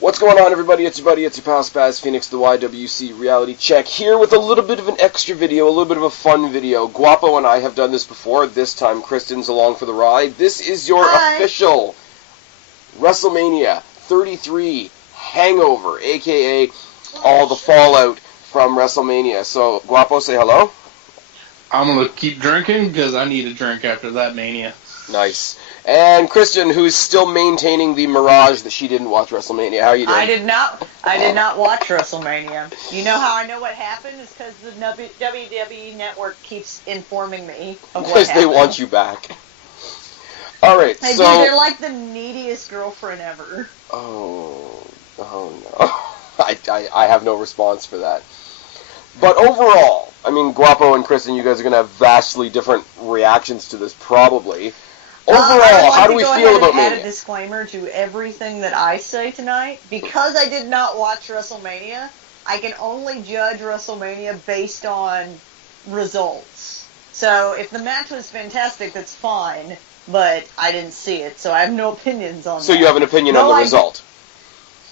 What's going on, everybody? It's your buddy, it's your pal Spaz Phoenix, the YWC Reality Check, here with a little bit of an extra video, a little bit of a fun video. Guapo and I have done this before. This time, Kristen's along for the ride. This is your official Wrestlemania 33 Hangover, a.k.a. all the fallout from WrestleMania. So, Guapo, say hello. I'm going to keep drinking because I need a drink after that mania. Nice. And Kristen, who's still maintaining the mirage that she didn't watch WrestleMania. How are you doing? I did not watch WrestleMania. You know how I know what happened? Is because the WWE Network keeps informing me of what happened. Because they want you back. All right, Hey, so... dude, they're like the neediest girlfriend ever. Oh no. I have no response for that. But overall, I mean, Guapo and Kristen, you guys are going to have vastly different reactions to this, probably. Overall, how do we feel about Mania? Add a disclaimer to everything that I say tonight. Because I did not watch WrestleMania, I can only judge WrestleMania based on results. So if the match was fantastic, that's fine, but I didn't see it, so I have no opinions on that. So you have an opinion on the result?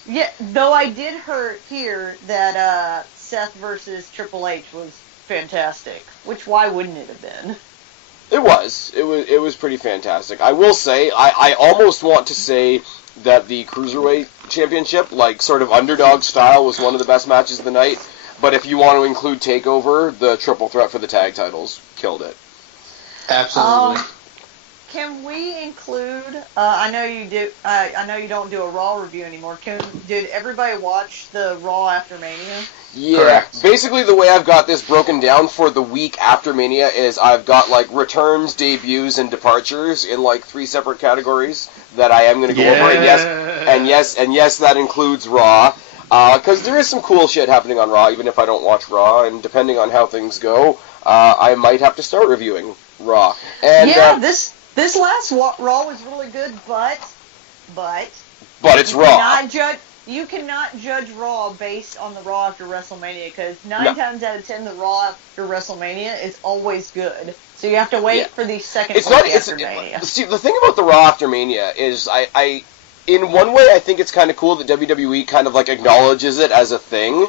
Yeah, though I did hear that Seth versus Triple H was fantastic, which why wouldn't it have been? It was pretty fantastic. I will say, I almost want to say that the Cruiserweight Championship, like sort of underdog style, was one of the best matches of the night. But if you want to include TakeOver, the triple threat for the tag titles killed it. Absolutely. Can we include? I know you do. I know you don't do a Raw review anymore. Did everybody watch the Raw after Mania? Yeah. Correct. Basically, the way I've got this broken down for the week after Mania is I've got like returns, debuts, and departures in like 3 separate categories that I am going to go over. And yes, that includes Raw. Because there is some cool shit happening on Raw, even if I don't watch Raw. And depending on how things go, I might have to start reviewing Raw. And yeah, this last Raw was really good, but it's Raw. You cannot judge Raw based on the Raw after WrestleMania, because 9 times out of 10, the Raw after WrestleMania is always good. So you have to wait for the second after Mania. See, the thing about the Raw after Mania is I in one way, I think it's kind of cool that WWE kind of like acknowledges it as a thing.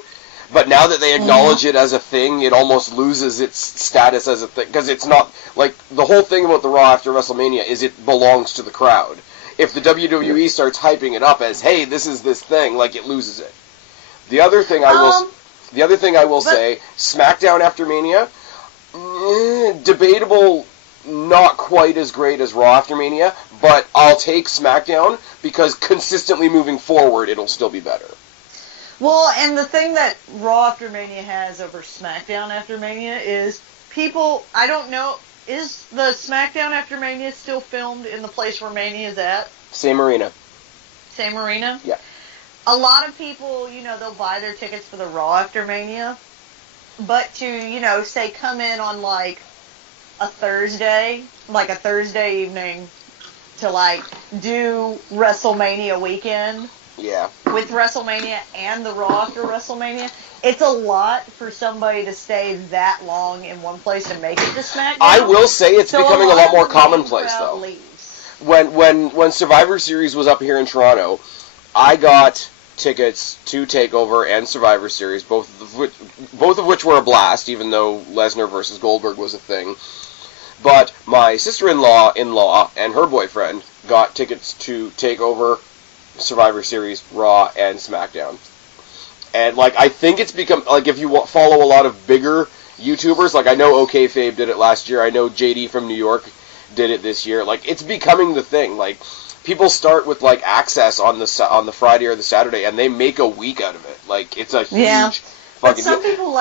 But now that they acknowledge it as a thing, it almost loses its status as a thing. Because it's not, like, the whole thing about the Raw after WrestleMania is it belongs to the crowd. If the WWE starts hyping it up as, hey, this is this thing, like, it loses it. The other thing I will say, SmackDown after Mania, debatable, not quite as great as Raw after Mania, but I'll take SmackDown because consistently moving forward, it'll still be better. Well, and the thing that Raw after Mania has over SmackDown after Mania is people, I don't know, is the SmackDown after Mania still filmed in the place where Mania is at? Same arena. Same arena? Yeah. A lot of people, they'll buy their tickets for the Raw after Mania, but to, say come in on like a Thursday evening to do WrestleMania weekend. Yeah. With WrestleMania and the Raw after WrestleMania, it's a lot for somebody to stay that long in one place and make it to SmackDown. I will say it's becoming a lot more commonplace, though. Leaves. When Survivor Series was up here in Toronto, I got tickets to TakeOver and Survivor Series, both of which were a blast, even though Lesnar versus Goldberg was a thing. But my sister-in-law, and her boyfriend got tickets to TakeOver, Survivor Series, Raw, and SmackDown. And, I think it's become, if you follow a lot of bigger YouTubers, I know OKFabe did it last year, I know JD from New York did it this year, it's becoming the thing. People start with, access on the Friday or the Saturday, and they make a week out of it. It's a huge but some people,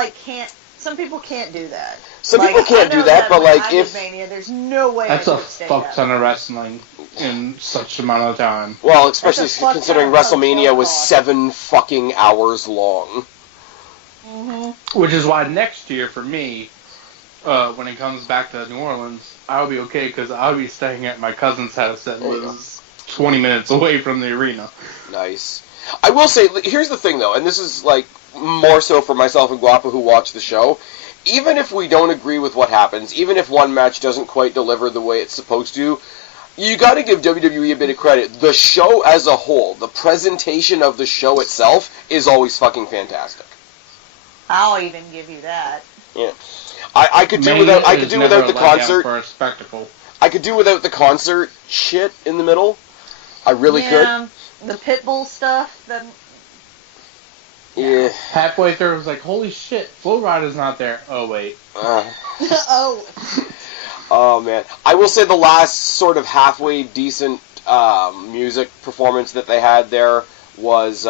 some people can't do that. Some people can't do that, but if Mania, there's no way that's a fuck ton of wrestling in such amount of time. Well, especially considering WrestleMania was 7 fucking hours long. Mm-hmm. Which is why next year for me, when it comes back to New Orleans, I'll be okay because I'll be staying at my cousin's house that lives 20 minutes away from the arena. Nice. I will say, here's the thing though, and this is more so for myself and Guapo who watch the show. Even if we don't agree with what happens, even if one match doesn't quite deliver the way it's supposed to, You got to give WWE a bit of credit. The show as a whole, the presentation of the show itself, is always fucking fantastic. I'll even give you that. Yeah, I could do without. I could do without the concert. For a spectacle. I could do without the concert shit in the middle. I really could. The Pitbull stuff. Yeah. Halfway through, I was like, "Holy shit, Flo Rida's not there." Oh wait. Oh. Oh man, I will say the last sort of halfway decent music performance that they had there was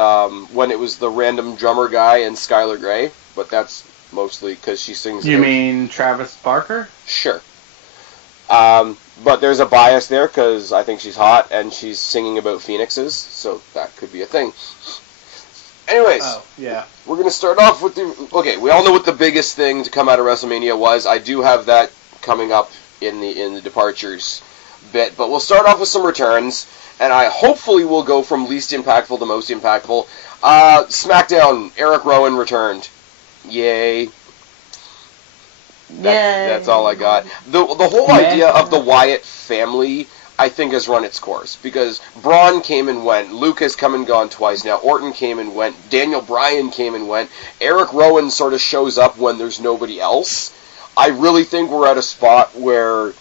when it was the random drummer guy and Skylar Grey, but that's mostly because she sings. You mean Travis Barker? Sure. But there's a bias there because I think she's hot and she's singing about phoenixes, so that could be a thing. Anyways, we're going to start off with the... Okay, we all know what the biggest thing to come out of WrestleMania was. I do have that coming up in the departures bit, but we'll start off with some returns, and I hopefully will go from least impactful to most impactful. SmackDown, Eric Rowan returned. Yay. That's all I got. The whole idea of the Wyatt family, I think, has run its course. Because Braun came and went. Luke has come and gone twice now. Orton came and went. Daniel Bryan came and went. Eric Rowan sort of shows up when there's nobody else. I really think we're at a spot where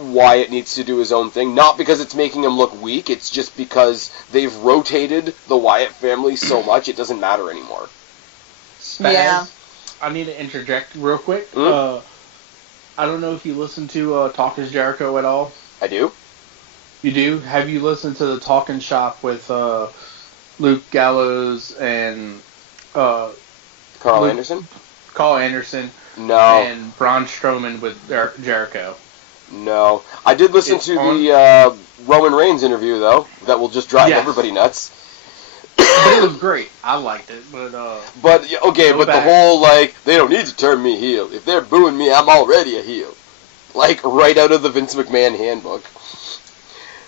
Wyatt needs to do his own thing. Not because it's making him look weak. It's just because they've rotated the Wyatt family so much it doesn't matter anymore. Yeah. I need to interject real quick. Mm? I don't know if you listen to Talk is Jericho at all. I do. You do? Have you listened to the Talking Shop with Luke Gallows and Carl Anderson? Carl Anderson. No. And Braun Strowman with Jericho. No. I did listen to the Roman Reigns interview, though. That will just drive everybody nuts. But it was great. I liked it. But the whole, they don't need to turn me heel. If they're booing me, I'm already a heel. Like, right out of the Vince McMahon handbook.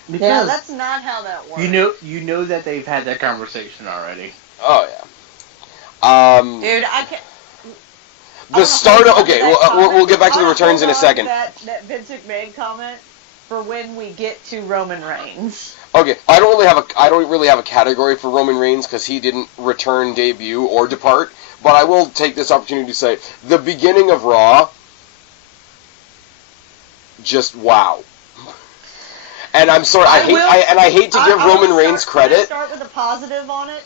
Yeah, that's not how that works. You know that they've had that conversation already. Oh, yeah. Dude, I can't... The start of... Okay, we'll get back to the returns in a second. That Vince McMahon comment for when we get to Roman Reigns. Okay, I don't really have a category for Roman Reigns because he didn't return, debut, or depart. But I will take this opportunity to say the beginning of Raw, just wow. And I'm sorry, I hate to give Roman Reigns credit. Start with a positive on it.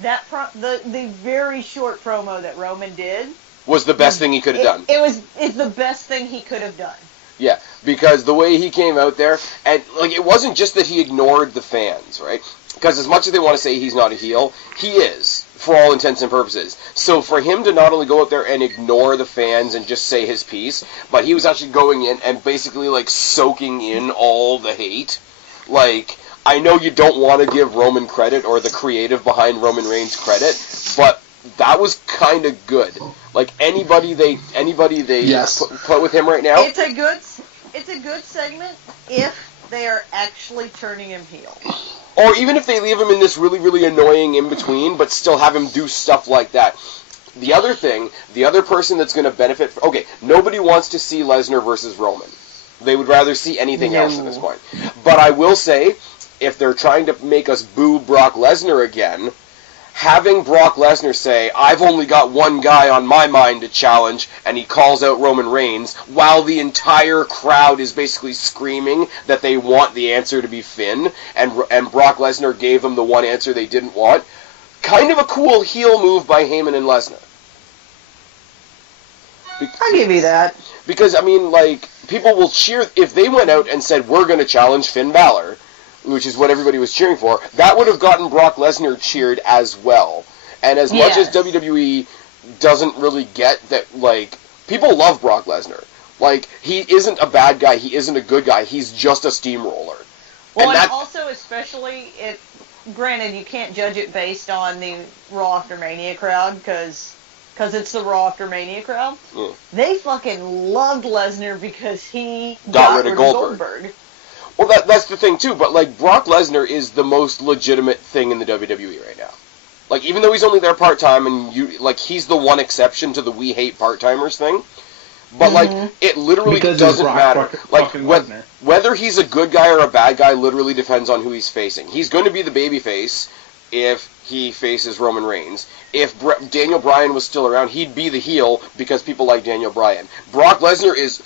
That the very short promo that Roman did was the best thing he could have done. It's the best thing he could have done. Yeah, because the way he came out there, and it wasn't just that he ignored the fans, right? Because as much as they want to say he's not a heel, he is, for all intents and purposes. So for him to not only go out there and ignore the fans and just say his piece, but he was actually going in and basically, soaking in all the hate. I know you don't want to give Roman credit or the creative behind Roman Reigns credit, but that was kind of good. Anybody they put with him right now. It's a good segment if they are actually turning him heel. Or even if they leave him in this really, really annoying in between, but still have him do stuff like that. The other person that's going to benefit. Okay, nobody wants to see Lesnar versus Roman. They would rather see anything else at this point. But I will say, if they're trying to make us boo Brock Lesnar again, having Brock Lesnar say, I've only got one guy on my mind to challenge, and he calls out Roman Reigns, while the entire crowd is basically screaming that they want the answer to be Finn, and Brock Lesnar gave them the one answer they didn't want. Kind of a cool heel move by Heyman and Lesnar. I'll give you that. Because, people will cheer, if they went out and said, we're going to challenge Finn Balor, which is what everybody was cheering for, that would have gotten Brock Lesnar cheered as well. And as much as WWE doesn't really get that, people love Brock Lesnar. He isn't a bad guy, he isn't a good guy, he's just a steamroller. Well, and also, especially, granted, you can't judge it based on the Raw After Mania crowd, because it's the Raw After Mania crowd. Yeah. They fucking loved Lesnar because he got rid of Goldberg. Well, that's the thing, too, but, Brock Lesnar is the most legitimate thing in the WWE right now. Even though he's only there part-time, and he's the one exception to the we hate part-timers thing, But like, it literally Because doesn't Brock matter. Like fucking Lesnar. whether he's a good guy or a bad guy literally depends on who he's facing. He's going to be the babyface if he faces Roman Reigns. If Daniel Bryan was still around, he'd be the heel because people like Daniel Bryan. Brock Lesnar is,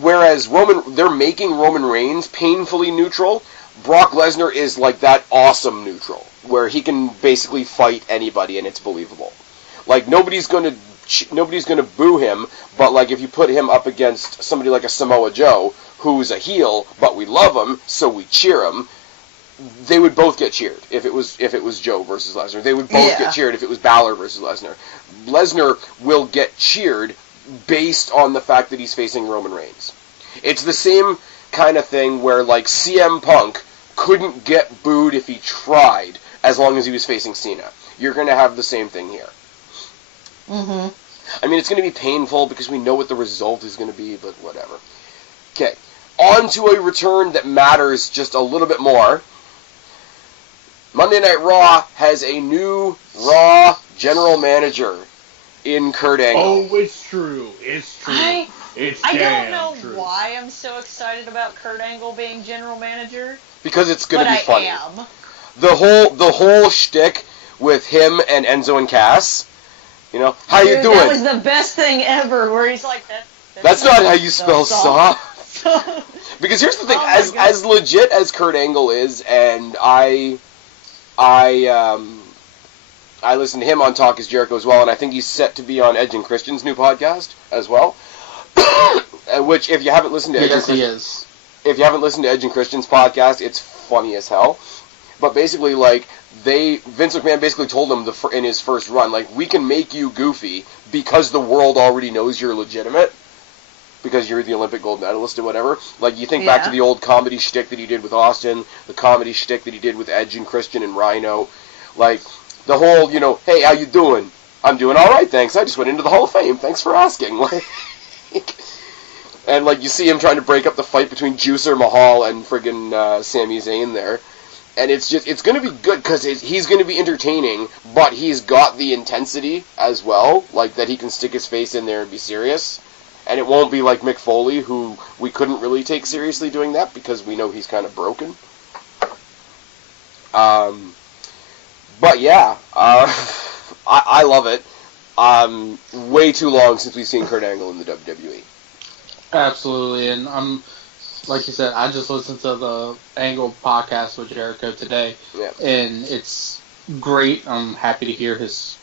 whereas they're making Roman Reigns painfully neutral. Brock Lesnar is like that awesome neutral, where he can basically fight anybody and it's believable. Like nobody's gonna boo him, but like if you put him up against somebody like a Samoa Joe, who's a heel, but we love him, so we cheer him, they would both get cheered if it was Joe versus Lesnar. They would both get cheered if it was Balor versus Lesnar. Lesnar will get cheered based on the fact that he's facing Roman Reigns. It's the same kind of thing where like CM Punk couldn't get booed if he tried as long as he was facing Cena. You're going to have the same thing here. Mm-hmm. I mean, it's going to be painful because we know what the result is going to be, but whatever. Okay, on to a return that matters just a little bit more. Monday Night Raw has a new Raw general manager in Kurt Angle. Oh, it's true. It's true. I Damn don't know true. why I'm so excited about Kurt Angle being general manager. Because it's going to be funny. I am. The whole shtick with him and Enzo and Cass. You know, how you doing? That was the best thing ever. Where he's like, That's not how you spell soft. Because here's the thing: as legit as Kurt Angle is, and I listen to him on Talk Is Jericho as well, and I think he's set to be on Edge and Christian's new podcast as well. Which, if you haven't listened to if you haven't listened to Edge and Christian's podcast, it's funny as hell. But basically, like, Vince McMahon basically told him in his first run, like, we can make you goofy because the world already knows you're legitimate, because you're the Olympic gold medalist or whatever. Like, you think back to the old comedy shtick that he did with Austin, the comedy shtick that he did with Edge and Christian and Rhino. Like, the whole, you know, hey, how you doing? I'm doing all right, thanks. I just went into the Hall of Fame. Thanks for asking. Like, and, like, you see him trying to break up the fight between Juicer Mahal and friggin' Sami Zayn there. And it's going to be good because he's going to be entertaining, but he's got the intensity as well, like that he can stick his face in there and be serious. And it won't be like Mick Foley, who we couldn't really take seriously doing that because we know he's kind of broken. But yeah, I love it. Way too long since we've seen Kurt Angle in the WWE. Absolutely, and like you said, I just listened to the Angle podcast with Jericho today, and it's great. I'm happy to hear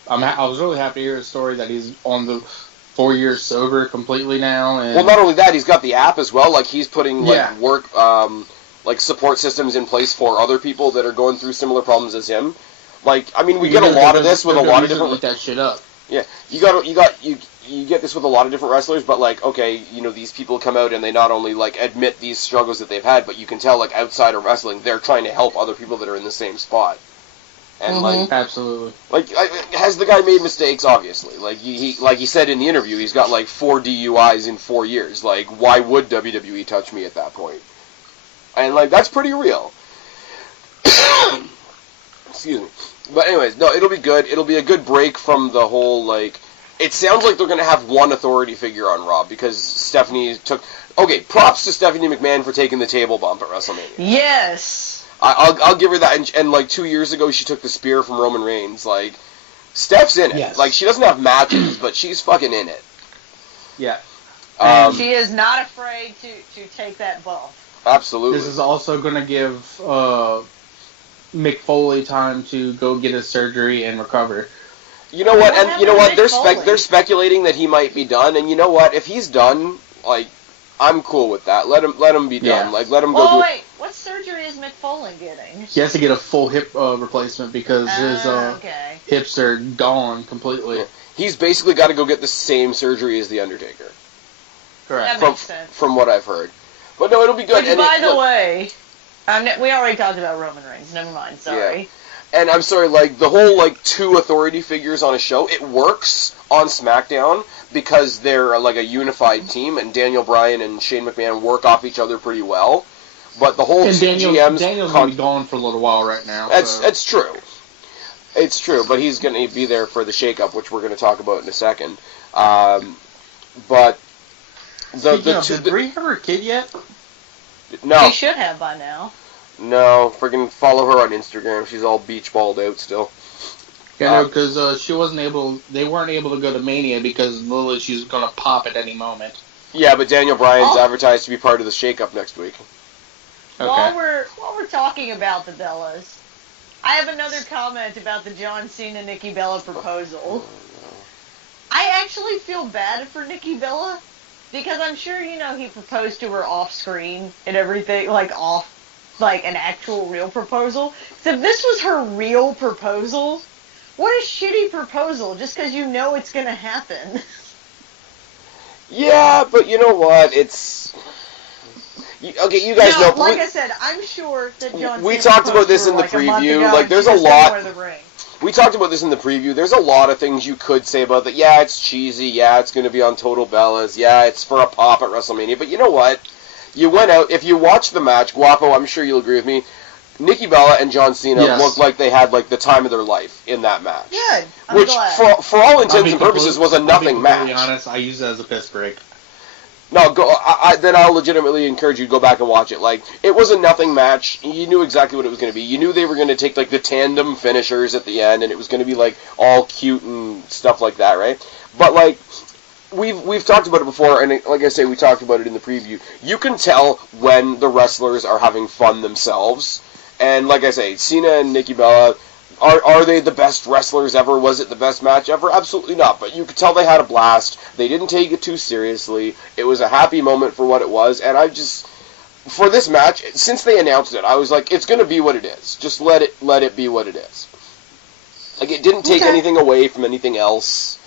I was really happy to hear his story that he's on the 4 years sober completely now. And well, not only that, he's got the app as well. Like he's putting work, like support systems in place for other people that are going through similar problems as him. Like, I mean, we get a lot of this with a lot of different. Look that shit up. Yeah, you get this with a lot of different wrestlers, but like, okay, you know, these people come out and they not only like admit these struggles that they've had, but you can tell like outside of wrestling, they're trying to help other people that are in the same spot. And like, absolutely, like, has the guy made mistakes? Obviously, like he said in the interview, he's got like 4 DUIs in 4 years. Like, why would WWE touch me at that point? And like, that's pretty real. Excuse me. But anyways, no, it'll be good. It'll be a good break from the whole, like... It sounds like they're going to have one authority figure on Raw, because Stephanie took... Okay, props to Stephanie McMahon for taking the table bump at WrestleMania. Yes! I'll give her that. And like 2 years ago, she took the spear from Roman Reigns. Like, Steph's in it. Yes. Like, she doesn't have matches, but she's fucking in it. Yeah. She is not afraid to take that bump. Absolutely. This is also going to give... Mick Foley time to go get his surgery and recover. You know what? And you know what? They're speculating that he might be done. And you know what? If he's done, like, I'm cool with that. Let him be done. Like, let him go. Oh wait, what surgery is Mick Foley getting? He has to get a full hip replacement because his hips are gone completely. Yeah. He's basically got to go get the same surgery as the Undertaker. Correct. That makes sense. From what I've heard. But no, it'll be good. Which, by the way. We already talked about Roman Reigns. Never mind. Sorry. Yeah. And I'm sorry, like, the whole, like, 2 authority figures on a show, it works on SmackDown because they're, like, a unified team, and Daniel Bryan and Shane McMahon work off each other pretty well. But the whole Daniel's going to be gone for a little while right now. That's true. It's true, but he's going to be there for the shakeup, which we're going to talk about in a second. But Did Brie have her kid yet? No. She should have by now. No, friggin' follow her on Instagram. She's all beach balled out still. Yeah, no, because they weren't able to go to Mania because Lily, she's going to pop at any moment. Yeah, but Daniel Bryan's advertised to be part of the shakeup next week. Okay. While we're talking about the Bellas, I have another comment about the John Cena Nikki Bella proposal. I actually feel bad for Nikki Bella because I'm sure he proposed to her off screen and everything, like an actual real proposal. So if this was her real proposal, what a shitty proposal just because it's going to happen. Yeah, but you know what? It's... Okay, you guys know... Like I said, I'm sure that John We Cena talked about this in the preview. Like, there's a lot... We talked about this in the preview. There's a lot of things you could say about that. Yeah, it's cheesy. Yeah, it's going to be on Total Bellas. Yeah, it's for a pop at WrestleMania. But you know what? You went out... If you watched the match, Guapo, I'm sure you'll agree with me, Nikki Bella and John Cena looked like they had the time of their life in that match. Good. Which, for all intents and purposes, was a nothing match. To be honest, I use it as a piss break. No, then I'll legitimately encourage you to go back and watch it. It was a nothing match. You knew exactly what it was going to be. You knew they were going to take the tandem finishers at the end, and it was going to be all cute and stuff like that, right? But we've talked about it before, and like I say, we talked about it in the preview. You can tell when the wrestlers are having fun themselves. And like I say, Cena and Nikki Bella, are they the best wrestlers ever? Was it the best match ever? Absolutely not. But you could tell they had a blast. They didn't take it too seriously. It was a happy moment for what it was. And for this match, since they announced it, I was like, it's going to be what it is. Just let it be what it is. It didn't take anything away from anything else.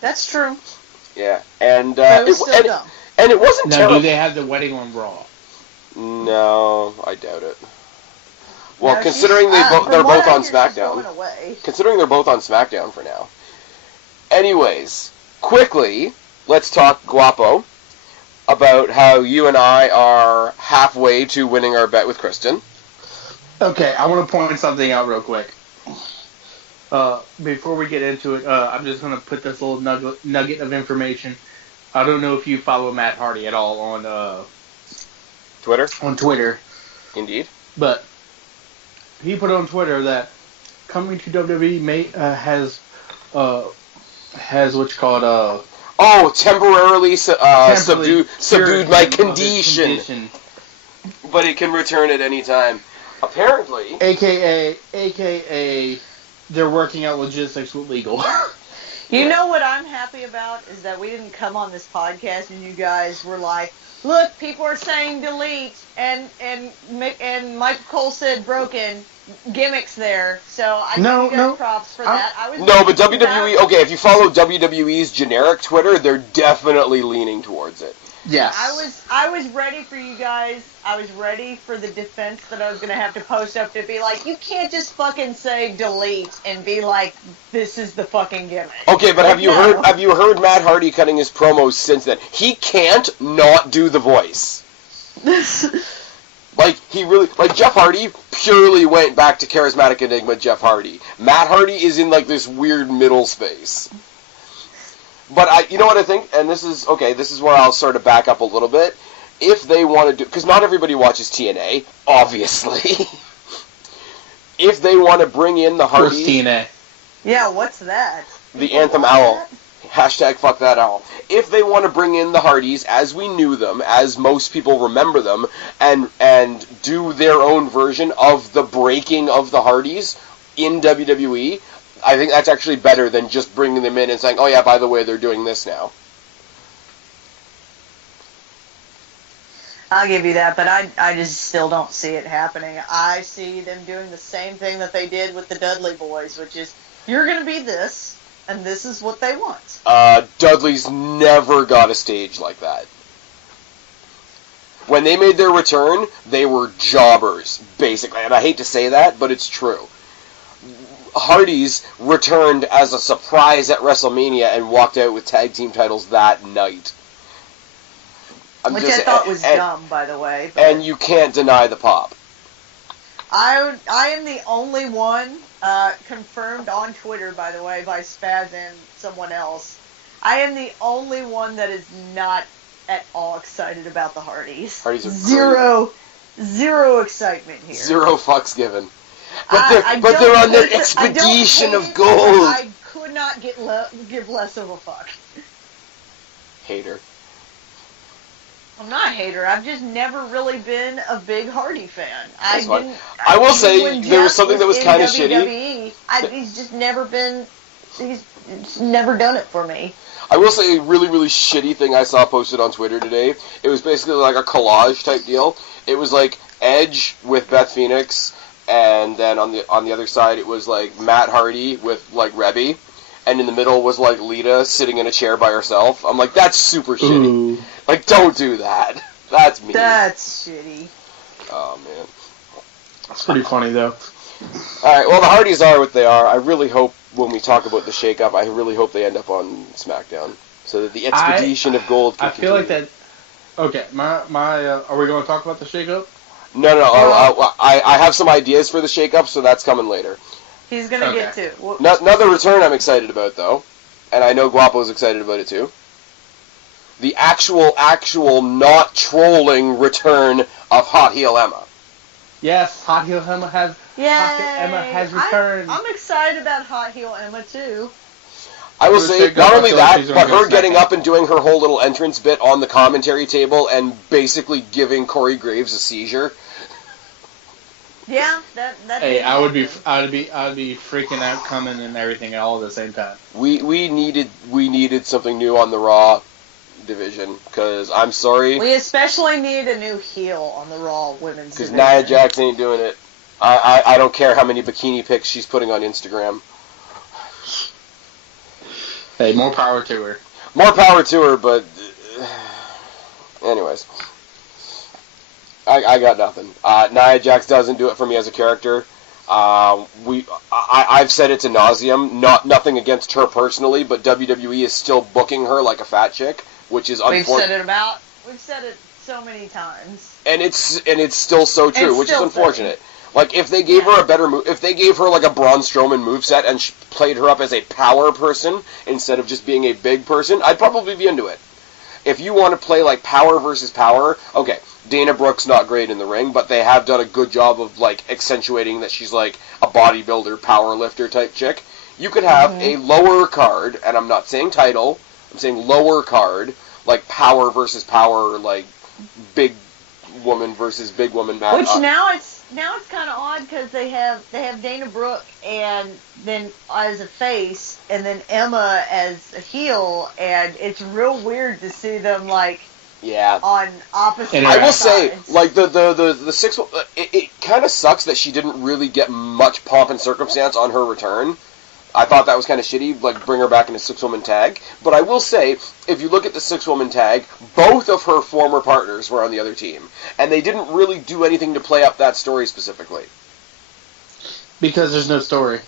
That's true. Yeah, and it was still dumb. And it wasn't terrible. Do they have the wedding on Raw? No, I doubt it. Well, considering they're both on SmackDown. Considering they're both on SmackDown for now. Anyways, quickly, let's talk Guapo about how you and I are halfway to winning our bet with Kristen. Okay, I want to point something out real quick. Before we get into it, I'm just going to put this little nugget of information. I don't know if you follow Matt Hardy at all on Twitter. On Twitter. Indeed. But he put on Twitter that coming to WWE has what you call it, temporarily subdued my condition. But it can return at any time. Apparently. AKA, they're working out logistics with legal. You know what I'm happy about is that we didn't come on this podcast and you guys were like, look, people are saying delete, and Michael Cole said broken gimmicks there. So I give you guys props for that. But WWE. Okay, if you follow WWE's generic Twitter, they're definitely leaning towards it. Yes. I was ready for you guys. I was ready for the defense that I was gonna have to post up to be like, you can't just fucking say delete and be like, this is the fucking gimmick. Okay, but have you heard Matt Hardy cutting his promos since then? He can't not do the voice. Jeff Hardy purely went back to charismatic enigma Jeff Hardy. Matt Hardy is in this weird middle space. But you know what I think? And this is where I'll sort of back up a little bit. If they want to do, because not everybody watches TNA, obviously. If they want to bring in the Hardys. What's TNA? Yeah, what's that? The Anthem Owl. Hashtag fuck that owl. If they want to bring in the Hardys as we knew them, as most people remember them, and do their own version of the breaking of the Hardys in WWE, I think that's actually better than just bringing them in and saying, oh yeah, by the way, they're doing this now. I'll give you that, but I just still don't see it happening. I see them doing the same thing that they did with the Dudley Boys, which is, you're going to be this, and this is what they want. Dudley's never got a stage like that. When they made their return, they were jobbers, basically. And I hate to say that, but it's true. Hardys returned as a surprise at WrestleMania and walked out with tag team titles that night. Which I thought was dumb, by the way. And you can't deny the pop. I am the only one, confirmed on Twitter, by the way, by Spaz and someone else. I am the only one that is not at all excited about the Hardys. Hardys are Zero excitement here. Zero fucks given. But they're on their expedition of gold. I could not give less of a fuck. Hater. I'm not a hater. I've just never really been a big Hardy fan. I will say there was something that was kind of shitty. He's just never been. He's never done it for me. I will say a really, really shitty thing I saw posted on Twitter today. It was basically like a collage type deal. It was like Edge with Beth Phoenix, and then on the other side it was like Matt Hardy with like Rebby, and in the middle was like Lita sitting in a chair by herself. I'm like, that's super shitty. Ooh. Like, don't do that. That's mean. That's shitty. Oh man. That's pretty funny though. Alright, well the Hardys are what they are. I really hope when we talk about the shake-up, I really hope they end up on SmackDown. So that the expedition of gold can continue. I feel like that... Okay, are we going to talk about the shake-up? No, I have some ideas for the shake-up, so that's coming later. He's going to get to. Another return I'm excited about, though, and I know Guapo's excited about it, too. The actual not trolling return of Hot Heel Emma. Yes, Hot Heel Emma has... Yay! Emma has returned. I'm excited about Hot Heel Emma, too. I will say, not only that, but her getting up and doing her whole little entrance bit on the commentary table and basically giving Corey Graves a seizure. Yeah, that. Hey, I would be freaking out coming and everything all at the same time. We needed something new on the Raw division, because I'm sorry. We especially need a new heel on the Raw women's division. Because Nia Jax ain't doing it. I don't care how many bikini pics she's putting on Instagram. Hey, more power to her. More power to her, but... anyways. I got nothing. Nia Jax doesn't do it for me as a character. I've said it to nauseum. Nothing against her personally, but WWE is still booking her like a fat chick, which is unfortunate. We've said it so many times. And it's still so true, which is unfortunate. Like, if they gave her a better move, if they gave her like a Braun Strowman moveset and played her up as a power person instead of just being a big person, I'd probably be into it. If you want to play like power versus power, okay, Dana Brooke's not great in the ring, but they have done a good job of like accentuating that she's like a bodybuilder, power lifter type chick. You could have a lower card, and I'm not saying title, I'm saying lower card, like power versus power, like big woman versus big woman match. Which now it's kind of odd because they have Dana Brooke and then as a face and then Emma as a heel, and it's real weird to see them like on opposite sides. I will say, like the six, it kind of sucks that she didn't really get much pomp and circumstance on her return. I thought that was kind of shitty, like bring her back in a 6-woman tag. But I will say, if you look at the 6-woman tag, both of her former partners were on the other team, and they didn't really do anything to play up that story specifically. Because there's no story.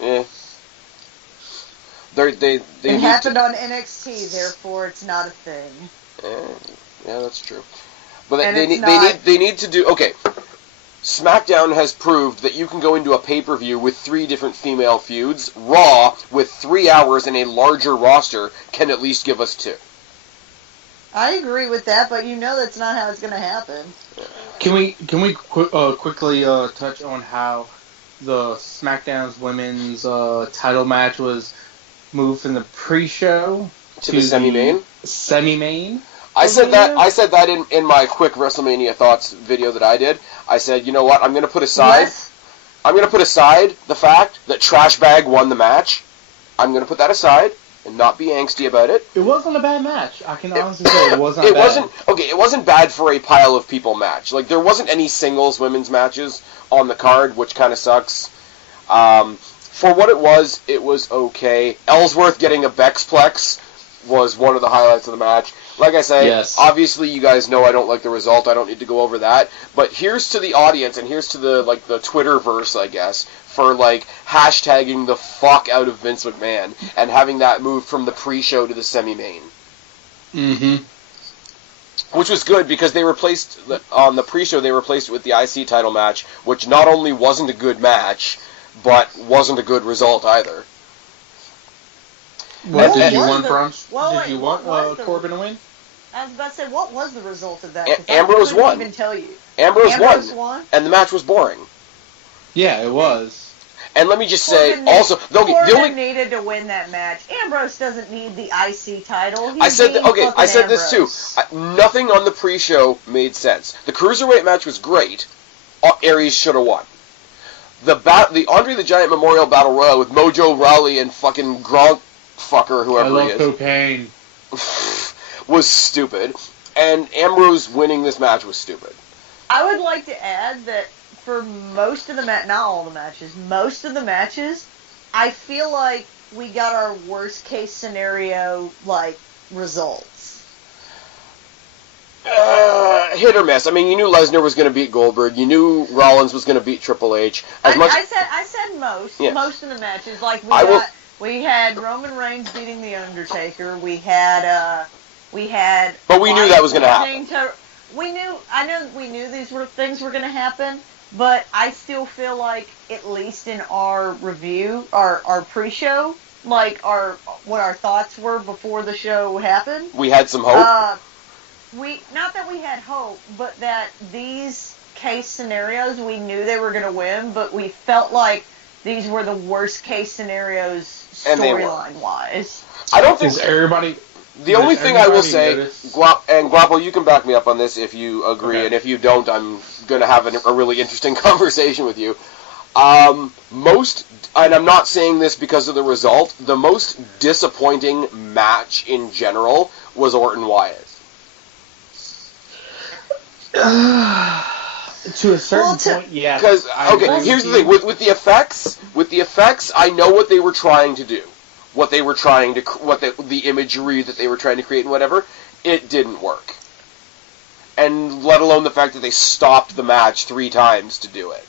Yeah. It happened on NXT, therefore it's not a thing. Yeah, that's true. But they need to do okay. SmackDown has proved that you can go into a pay-per-view with 3 different female feuds. Raw, with 3 hours and a larger roster, can at least give us 2. I agree with that, but you know that's not how it's going to happen. Can we quickly touch on how the SmackDown's women's title match was moved from the pre-show to the semi-main? Semi-main? I said that in my quick WrestleMania thoughts video that I did. I said, you know what? I'm going to put aside the fact that Trash Bag won the match. I'm going to put that aside and not be angsty about it. It wasn't a bad match. I can honestly say it wasn't bad. It wasn't bad for a pile of people match. Like, there wasn't any singles women's matches on the card, which kind of sucks. For what it was okay. Ellsworth getting a Bexplex was one of the highlights of the match. Like I say, Obviously you guys know I don't like the result. I don't need to go over that. But here's to the audience and here's to the Twitterverse, I guess, for hashtagging the fuck out of Vince McMahon and having that move from the pre-show to the semi-main. Mm-hmm. Which was good because they replaced on the pre-show it with the IC title match, which not only wasn't a good match, but wasn't a good result either. Did you want Corbin to win? I was about to say, what was the result of that? Ambrose won. I couldn't even tell you. Ambrose won. And the match was boring. Yeah, it was. And let me just say, also, Corbin needed to win that match. Ambrose doesn't need the IC title. I said this too. Nothing on the pre-show made sense. The Cruiserweight match was great. Aries should have won. The Andre the Giant Memorial Battle Royal with Mojo Rawley and fucking Gronk fucker, whoever he is. I love cocaine. Was stupid. And Ambrose winning this match was stupid. I would like to add that for most of the not all the matches, most of the matches, I feel like we got our worst case scenario, results. Hit or miss. I mean, you knew Lesnar was going to beat Goldberg. You knew Rollins was going to beat Triple H. I said most. Yeah. Most of the matches. We had Roman Reigns beating The Undertaker. We had. But we knew that was going to happen. We knew these things were going to happen. But I still feel like, at least in our review, our pre-show, what our thoughts were before the show happened. We had some hope. Not that we had hope, but that these case scenarios, we knew they were going to win, but we felt like these were the worst case scenarios storyline-wise. I don't think everybody. The only thing I will say, Guapo, you can back me up on this if you agree, and if you don't, I'm going to have a really interesting conversation with you. And I'm not saying this because of the result, the most disappointing match in general was Orton Wyatt. To a certain point, yeah. Because, here's the thing, with the effects, I know what they were trying to do. The imagery that they were trying to create and whatever, it didn't work. And let alone the fact that they stopped the match 3 times to do it.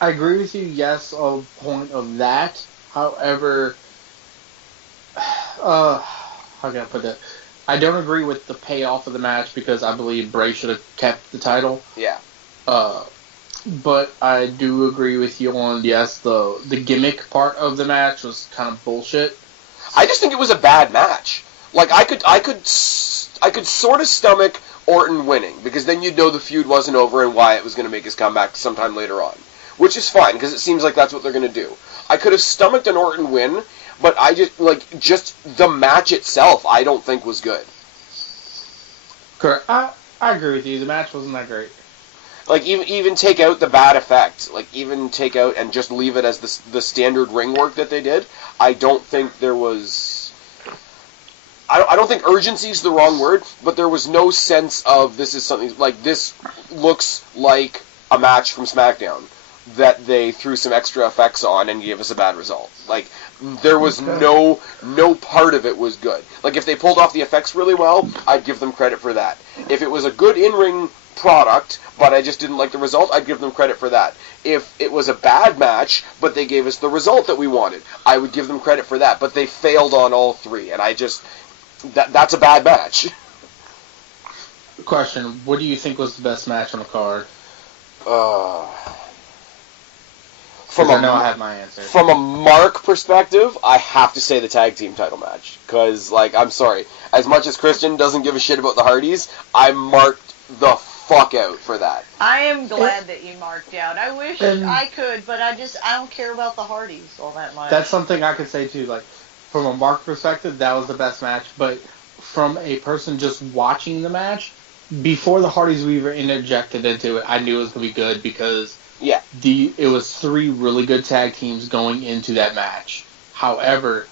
I agree with you, yes, on point of that. However, how can I put that? I don't agree with the payoff of the match because I believe Bray should have kept the title. Yeah. But I do agree with you on, yes, the gimmick part of the match was kind of bullshit. I just think it was a bad match. I could sort of stomach Orton winning, because then you'd know the feud wasn't over and Wyatt was going to make his comeback sometime later on. Which is fine, because it seems like that's what they're going to do. I could have stomached an Orton win, but I just the match itself, I don't think was good. Correct. I agree with you. The match wasn't that great. Even take out the bad effect, even take out and just leave it as the standard ring work that they did, I don't think there was... I don't think urgency is the wrong word, but there was no sense of this is something... this looks like a match from SmackDown that they threw some extra effects on and gave us a bad result. There was no part of it was good. If they pulled off the effects really well, I'd give them credit for that. If it was a good in-ring product, but I just didn't like the result, I'd give them credit for that. If it was a bad match, but they gave us the result that we wanted, I would give them credit for that. But they failed on all 3, and that's a bad match. Question, what do you think was the best match on the card? I know I have my answer. From a mark perspective, I have to say the tag team title match. Because, I'm sorry, as much as Kristen doesn't give a shit about the Hardys, I marked the fuck out for that. I am glad that you marked out. I wish I could, but I don't care about the Hardys all that much. That's something I could say too. From a mark perspective, that was the best match. But from a person just watching the match, before the Hardys we were interjected into it, I knew it was going to be good because it was 3 really good tag teams going into that match. However,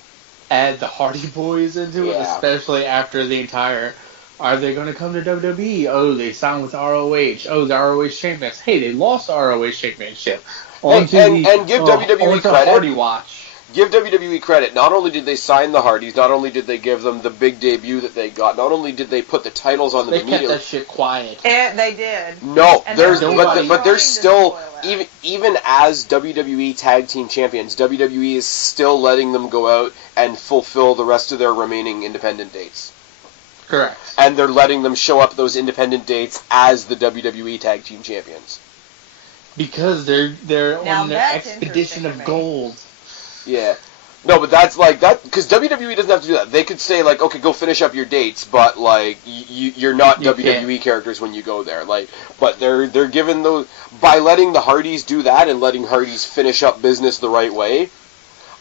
add the Hardy Boys into it, especially after the entire... Are they going to come to WWE? Oh, they signed with ROH. Oh, the ROH Championship. Hey, they lost the ROH Championship. And give WWE credit. Hardy Watch. Give WWE credit. Not only did they sign the Hardys, not only did they give them the big debut that they got, not only did they put the titles on them immediately. They kept that shit quiet. And they did. No, but there's still, even as WWE Tag Team Champions, WWE is still letting them go out and fulfill the rest of their remaining independent dates. Correct. And they're letting them show up those independent dates as the WWE Tag Team Champions. Because they're on their expedition of gold. Yeah. No, but that's like that because WWE doesn't have to do that. They could say like, okay, go finish up your dates, but like you're not WWE characters when you go there. Like, but they're given those by letting the Hardys do that and letting Hardys finish up business the right way.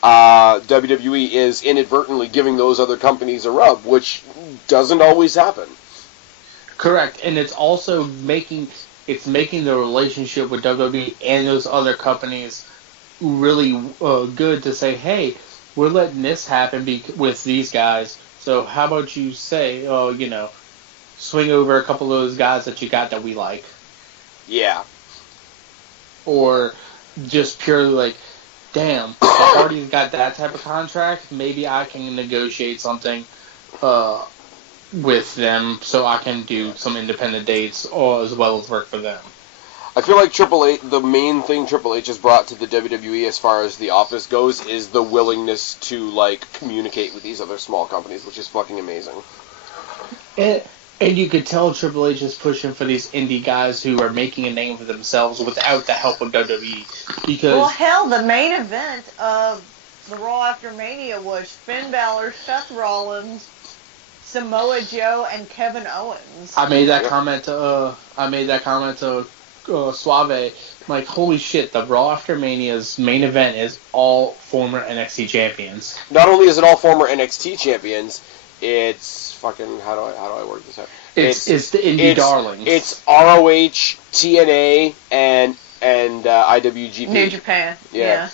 WWE is inadvertently giving those other companies a rub, which doesn't always happen. Correct, and it's also making the relationship with WWE and those other companies really good to say, hey, we're letting this happen with these guys, so how about you say, swing over a couple of those guys that you got that we like. Yeah. Or just purely like, damn, the Hardys got that type of contract, maybe I can negotiate something with them so I can do some independent dates as well as work for them. I feel like Triple H, the main thing Triple H has brought to the WWE as far as the office goes is the willingness to, like, communicate with these other small companies, which is fucking amazing. And you could tell Triple H is pushing for these indie guys who are making a name for themselves without the help of WWE. Because, well, hell, the main event of the Raw After Mania was Finn Balor, Seth Rollins, Samoa Joe, and Kevin Owens. I made that comment to Suave. Like, holy shit, the Raw After Mania's main event is all former NXT champions. Not only is it all former NXT champions, it's fucking how do I work this out? It's the indie darlings. It's ROH, TNA, and IWGP. New Japan. Yeah.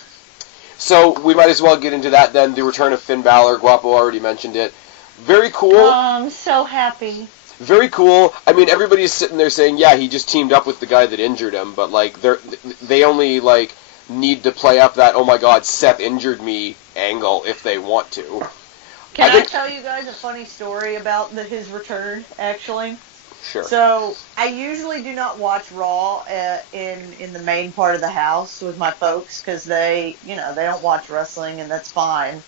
So we might as well get into that then. The return of Finn Balor. Guapo already mentioned it. Very cool. Oh, I'm so happy. Very cool. I mean, everybody's sitting there saying, yeah, he just teamed up with the guy that injured him, but, like, they only, like, need to play up that, oh my god, Seth injured me angle if they want to. Can I tell you guys a funny story about his return, actually? Sure. So, I usually do not watch Raw in the main part of the house with my folks, because they don't watch wrestling, and that's fine.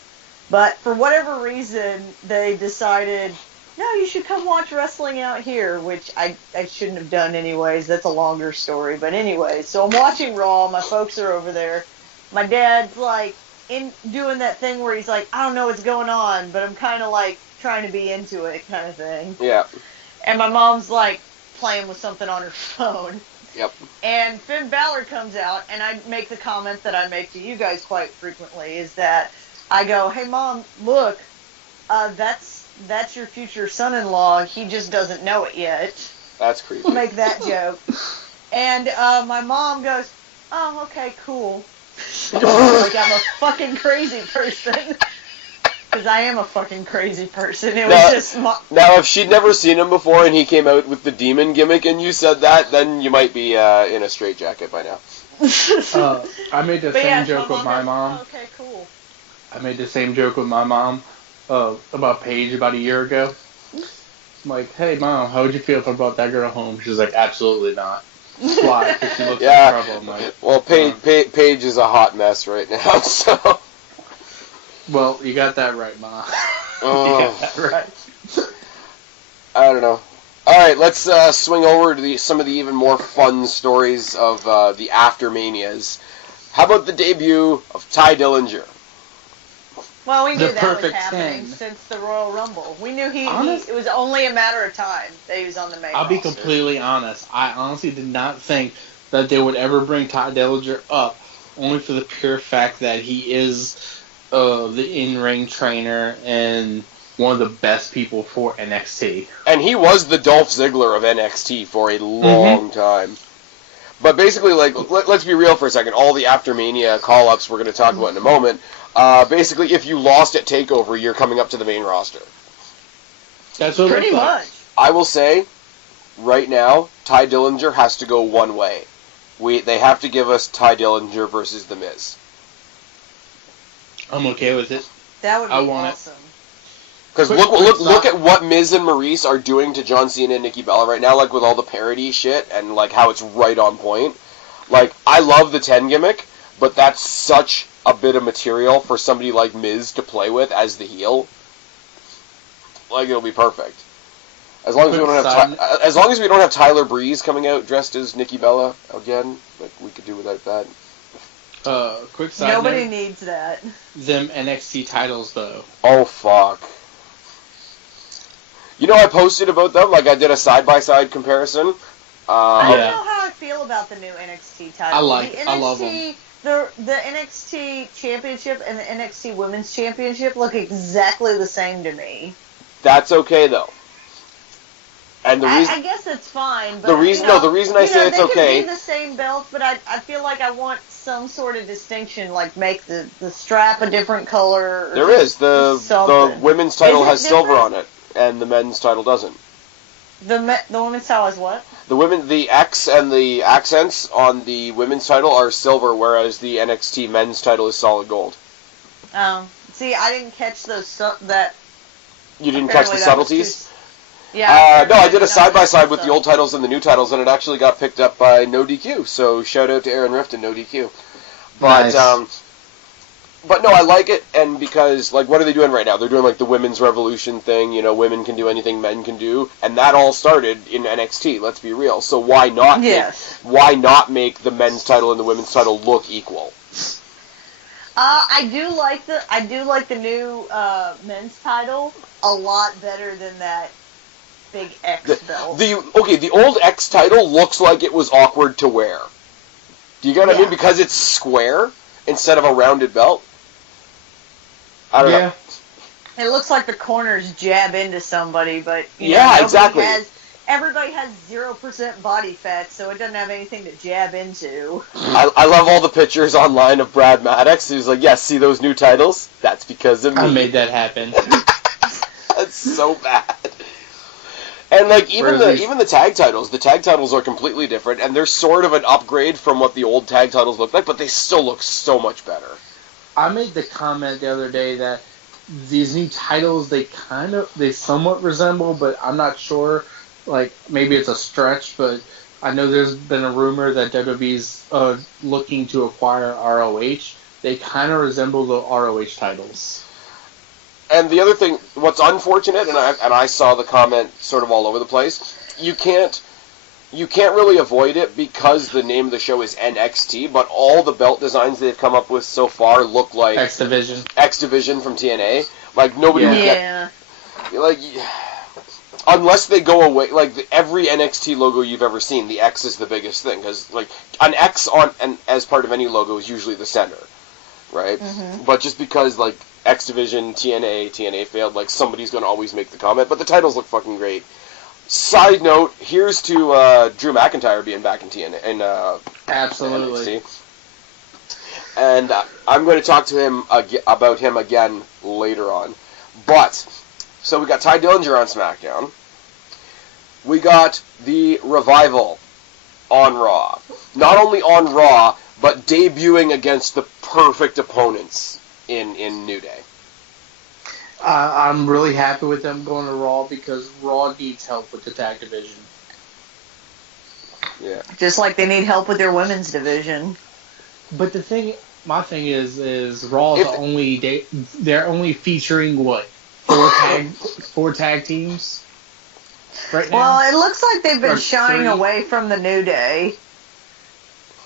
But for whatever reason, they decided, no, you should come watch wrestling out here, which I shouldn't have done anyways. That's a longer story. But anyways, so I'm watching Raw. My folks are over there. My dad's, like, doing that thing where he's like, I don't know what's going on, but I'm kind of, like, trying to be into it kind of thing. Yeah. And my mom's, like, playing with something on her phone. Yep. And Finn Balor comes out, and I make the comment that I make to you guys quite frequently, is that I go, hey, Mom, look, that's your future son-in-law. He just doesn't know it yet. That's creepy. We'll make that joke. And my mom goes, oh, okay, cool. Like I'm a fucking crazy person. Because I am a fucking crazy person. It was just... Now, if she'd never seen him before and he came out with the demon gimmick and you said that, then you might be in a straitjacket by now. I made the same joke with my mom. Oh, okay, cool. I made the same joke with my mom about Paige about a year ago. I'm like, hey, Mom, how would you feel if I brought that girl home? She's like, absolutely not. Why? Because she looks like trouble. I'm like, well, Paige is a hot mess right now, so... Well, you got that right, Ma. Oh. You got that right. I don't know. Alright, let's swing over to some of the even more fun stories of the After Manias. How about the debut of Ty Dillinger? Well, we knew The that was perfect happening 10. since the Royal Rumble. We knew it was only a matter of time that he was on the main I'll be roster. completely honest. I honestly did not think that they would ever bring Ty Dillinger up, only for the pure fact that he is the in-ring trainer and one of the best people for NXT. And he was the Dolph Ziggler of NXT for a long time. But basically, like, let's be real for a second. All the After Mania call-ups we're going to talk about in a moment. Basically, if you lost at TakeOver, you're coming up to the main roster. That's what Pretty much. I will say, right now, Ty Dillinger has to go one way. They have to give us Ty Dillinger versus The Miz. I'm okay with it. That would be want awesome. Because look at what Miz and Maurice are doing to John Cena and Nikki Bella right now, like with all the parody shit and like how it's right on point. Like, I love the 10 gimmick, but that's such a bit of material for somebody like Miz to play with as the heel. Like, it'll be perfect. As long as we don't have Tyler Breeze coming out dressed as Nikki Bella again, like, we could do without that. Quick side Nobody note. needs that. Them NXT titles, though. Oh, fuck. You know, I posted about them, like I did a side-by-side comparison. I don't Yeah. know how I feel about the new NXT title. I love them. The NXT Championship and the NXT Women's Championship look exactly the same to me. That's okay, though. And the reason... I guess it's fine, but... The reason I say it's okay... They can be the same belts, but I feel like I want some sort of distinction, like make the strap a different color. Or There is. The women's title has silver on it, and the men's title doesn't. The women's title is what? The X and the accents on the women's title are silver, whereas the NXT men's title is solid gold. See, I didn't catch that. You didn't catch the subtleties? Yeah. No, I did a side-by-side with the old titles and the new titles, and it actually got picked up by No DQ, so shout out to Aaron Rift and No DQ. But, Nice. But no, I like it, and because, like, what are they doing right now? They're doing, like, the women's revolution thing, you know, women can do anything men can do, and that all started in NXT, let's be real. So why not make the men's title and the women's title look equal? I do like the new men's title a lot better than that big X belt. The old X title looks like it was awkward to wear. Do you get what I mean? Because it's square instead of a rounded belt. I don't know. It looks like the corners jab into somebody, but exactly. Everybody has 0% body fat, so it doesn't have anything to jab into. I love all the pictures online of Brad Maddox. He's like, yes, see those new titles? That's because of me. I made that happen. That's so bad. And like even the tag titles are completely different, and they're sort of an upgrade from what the old tag titles looked like, but they still look so much better. I made the comment the other day that these new titles they somewhat resemble, but I'm not sure. Like maybe it's a stretch, but I know there's been a rumor that WWE's looking to acquire ROH. They kind of resemble the ROH titles. And the other thing, what's unfortunate, and I saw the comment sort of all over the place, you can't really avoid it because the name of the show is NXT, but all the belt designs they've come up with so far look like X Division from TNA. Like nobody would get, like, unless they go away. Like every NXT logo you've ever seen, the X is the biggest thing because like an X as part of any logo is usually the center, right? Mm-hmm. But just because like X Division, TNA failed, like somebody's going to always make the comment. But the titles look fucking great. Side note: here's to Drew McIntyre being back in TNA and absolutely. NXT. And I'm going to talk to him about him again later on. But so we got Ty Dillinger on SmackDown. We got the Revival on Raw. Not only on Raw, but debuting against the perfect opponents in New Day. I'm really happy with them going to Raw because Raw needs help with the tag division. Yeah. Just like they need help with their women's division. But my thing is Raw is they're only featuring what? Four tag teams right now? Well, it looks like they've been shying away from the New Day.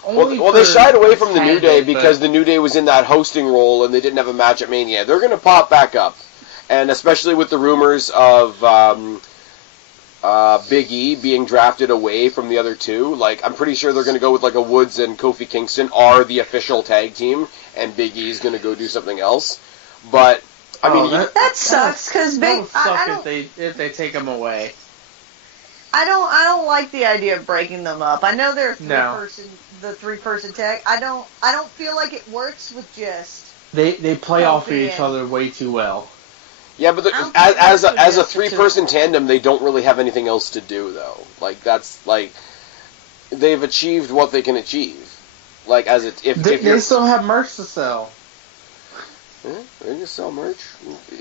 Well, they shied away from the New Day because the New Day was in that hosting role and they didn't have a match at Mania. They're going to pop back up. And especially with the rumors of Big E being drafted away from the other two, like I'm pretty sure they're going to go with like a Woods and Kofi Kingston are the official tag team and Big E's going to go do something else. But I mean, that sucks because if they take them away. I don't like the idea of breaking them up. I know they're three-person tag. I don't feel like it works with just they play off of each other way too well. Yeah, but as a three-person tandem, they don't really have anything else to do though. Like that's like they've achieved what they can achieve. Like they still have merch to sell. Yeah, they just sell merch.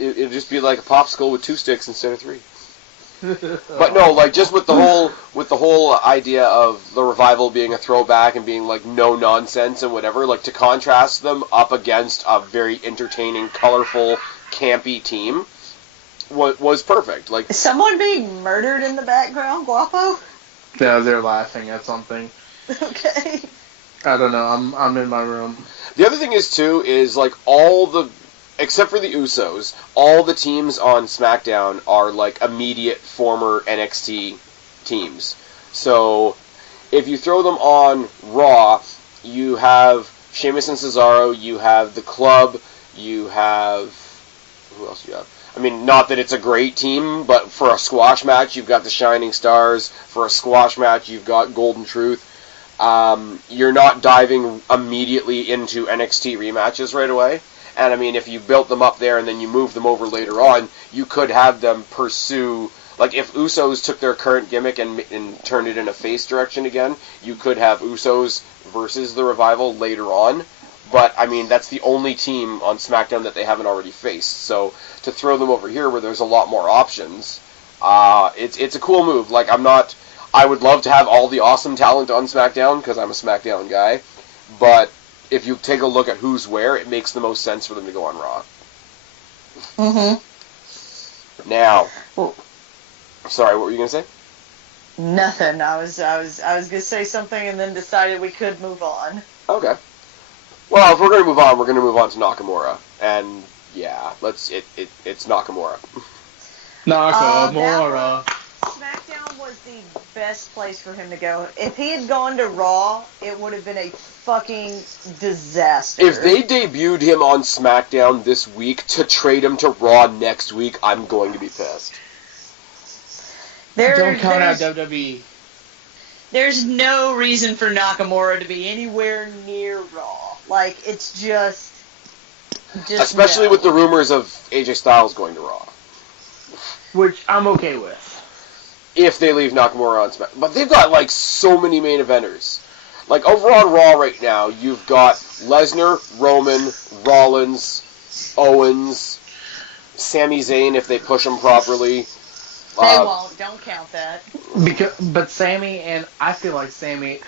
It'd just be like a popsicle with 2 sticks instead of 3. But no, like just with the whole idea of the Revival being a throwback and being like no nonsense and whatever, like to contrast them up against a very entertaining, colorful, campy team was perfect. Like is someone being murdered in the background, Guapo? No, they're laughing at something. Okay. I don't know. I'm in my room. The other thing is, too, is, like, all the... Except for the Usos, all the teams on SmackDown are, like, immediate former NXT teams. So, if you throw them on Raw, you have Sheamus and Cesaro, you have The Club, you have... Who else do you have? I mean, not that it's a great team, but for a squash match, you've got the Shining Stars. For a squash match, you've got Golden Truth. You're not diving immediately into NXT rematches right away. And, I mean, if you built them up there and then you move them over later on, you could have them pursue... Like, if Usos took their current gimmick and turned it in a face direction again, you could have Usos versus the Revival later on. But, I mean, that's the only team on SmackDown that they haven't already faced. So, to throw them over here where there's a lot more options, it's a cool move. Like, I would love to have all the awesome talent on SmackDown, because I'm a SmackDown guy. But, if you take a look at who's where, it makes the most sense for them to go on Raw. Mm-hmm. Now... Well, sorry, what were you going to say? nothing. I was going to say something and then decided we could move on. Okay. Well, if we're going to move on, we're going to move on to Nakamura. And, yeah, it's Nakamura. Nakamura. SmackDown was the best place for him to go. If he had gone to Raw, it would have been a fucking disaster. If they debuted him on SmackDown this week to trade him to Raw next week, I'm going to be pissed. Don't count out WWE. There's no reason for Nakamura to be anywhere near Raw. Like, it's just especially with the rumors of AJ Styles going to Raw. Which I'm okay with. If they leave Nakamura on SmackDown. But they've got, like, so many main eventers. Like, over on Raw right now, you've got Lesnar, Roman, Rollins, Owens, Sami Zayn if they push him properly. They won't. Don't count that. But Sammy, and I feel like Sammy,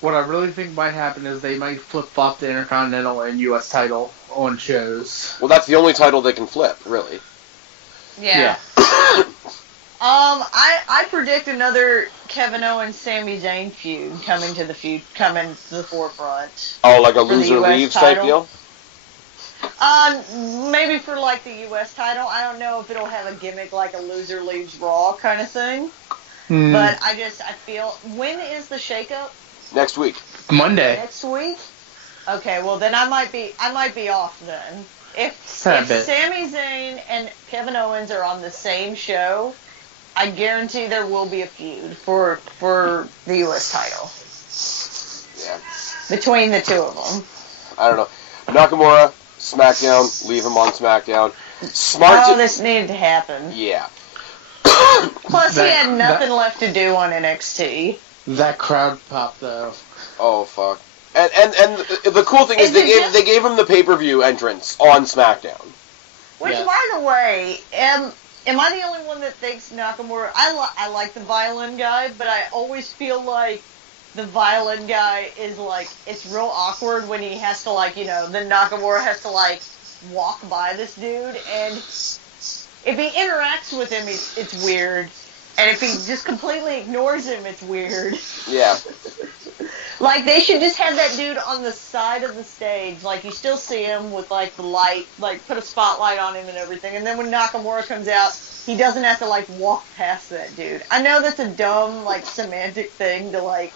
what I really think might happen is they might flip-flop the Intercontinental and U.S. title on shows. Well, that's the only title they can flip, really. Yeah. I predict another Kevin Owens Sami Zayn feud coming to the forefront. Oh, like a loser leaves type deal? Maybe for like the U.S. title. I don't know if it'll have a gimmick like a loser leaves Raw kind of thing. But I feel, when is the shakeup? Next week. Monday. Next week? Okay, well then I might be off then. If Sami Zayn and Kevin Owens are on the same show, I guarantee there will be a feud for the U.S. title. Yeah. Between the two of them. I don't know. Nakamura, SmackDown, leave him on SmackDown. This needed to happen. Yeah. Plus, he had nothing left to do on NXT. That crowd pop, though. Oh, fuck. And the cool thing is they gave him the pay-per-view entrance on SmackDown. Which, by the way, am I the only one that thinks Nakamura... I like the violin guy, but I always feel like the violin guy is, like, it's real awkward when he has to, like, then Nakamura has to, like, walk by this dude, and if he interacts with him, it's weird. And if he just completely ignores him, it's weird. Yeah. Like, they should just have that dude on the side of the stage. Like, you still see him with, like, the light, like, put a spotlight on him and everything. And then when Nakamura comes out, he doesn't have to, like, walk past that dude. I know that's a dumb, like, semantic thing to, like,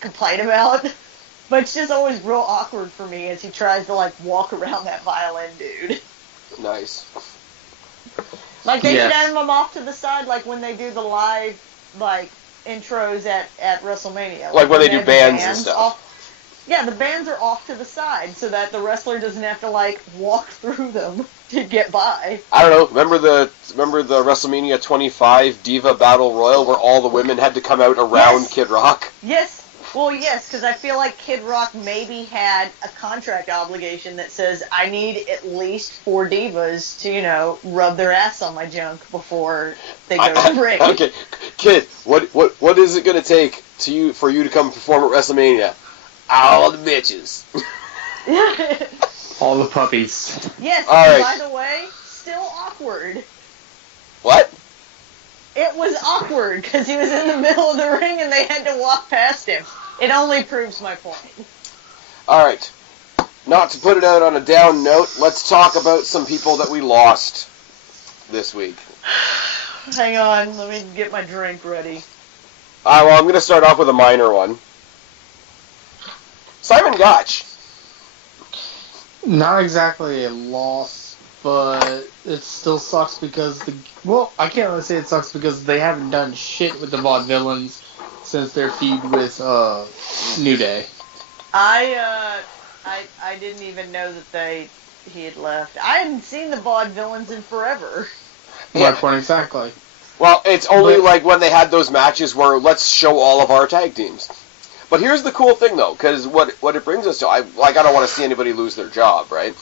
complain about. But it's just always real awkward for me as he tries to, like, walk around that violin dude. Nice. Like, they should have him off to the side, like, when they do the live, like, intros at WrestleMania. Like when they do bands and stuff. Yeah, the bands are off to the side so that the wrestler doesn't have to, like, walk through them to get by. I don't know. Remember the WrestleMania 25 Diva Battle Royal where all the women had to come out around Kid Rock? Yes. Well, yes, because I feel like Kid Rock maybe had a contract obligation that says, I need at least 4 divas to, rub their ass on my junk before they go to the ring. Okay, Kid, what is it going to take for you to come perform at WrestleMania? All the bitches. All the puppies. Yes, all right. By the way, still awkward. What? It was awkward because he was in the middle of the ring and they had to walk past him. It only proves my point. All right. Not to put it out on a down note, let's talk about some people that we lost this week. Hang on, let me get my drink ready. Well, I'm going to start off with a minor one. Simon Gotch. Not exactly a loss, but it still sucks because I can't really say it sucks because they haven't done shit with the Vaudevillains since their feud with New Day. I didn't even know that he had left. I hadn't seen the Vaudevillains in forever. Yeah. My point exactly. Well, it's only like when they had those matches where let's show all of our tag teams. But here's the cool thing, though, because what it brings us to, I don't want to see anybody lose their job, right?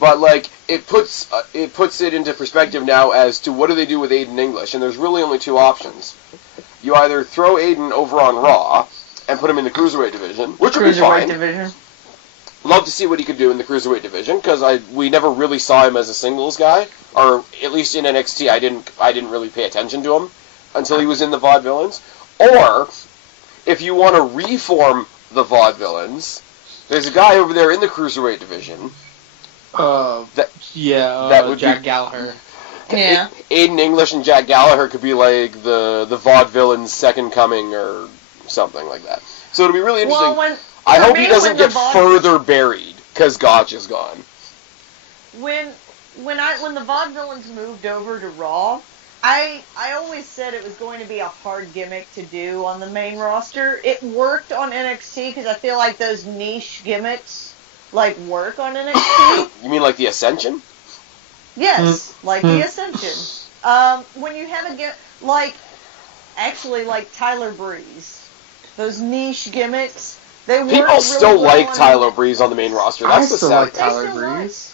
But like it puts it into perspective now as to what do they do with Aiden English, and there's really only two options. You either throw Aiden over on Raw and put him in the Cruiserweight division, which would be fine. Cruiserweight division. Love to see what he could do in the Cruiserweight division, because we never really saw him as a singles guy, or at least in NXT I didn't really pay attention to him until he was in the Vaudevillains. Or if you want to reform the Vaudevillains, there's a guy over there in the Cruiserweight division. That would Jack be, Gallagher. Yeah. Aiden English and Jack Gallagher could be like the Vaudevillains' second coming or something like that. So it'll be really interesting. Well, I hope he doesn't get further buried because Gotch is gone. When the Vaudevillains moved over to Raw, I always said it was going to be a hard gimmick to do on the main roster. It worked on NXT because I feel like those niche gimmicks work on NXT. You mean like the Ascension? Yes, the Ascension. When you have a Tyler Breeze, those niche gimmicks, they work People really still well like on Tyler Breeze on the main roster. That's the still sad like thing. Tyler Breeze.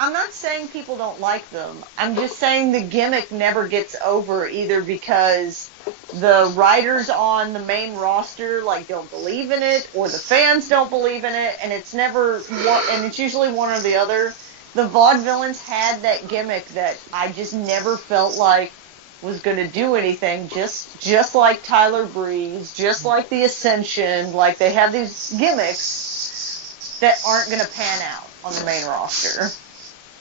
I'm not saying people don't like them. I'm just saying the gimmick never gets over either because the writers on the main roster don't believe in it, or the fans don't believe in it, and it's never one, and it's usually one or the other. The Vaudevillains had that gimmick that I just never felt like was going to do anything. Just like Tyler Breeze, just like the Ascension, they have these gimmicks that aren't going to pan out on the main roster.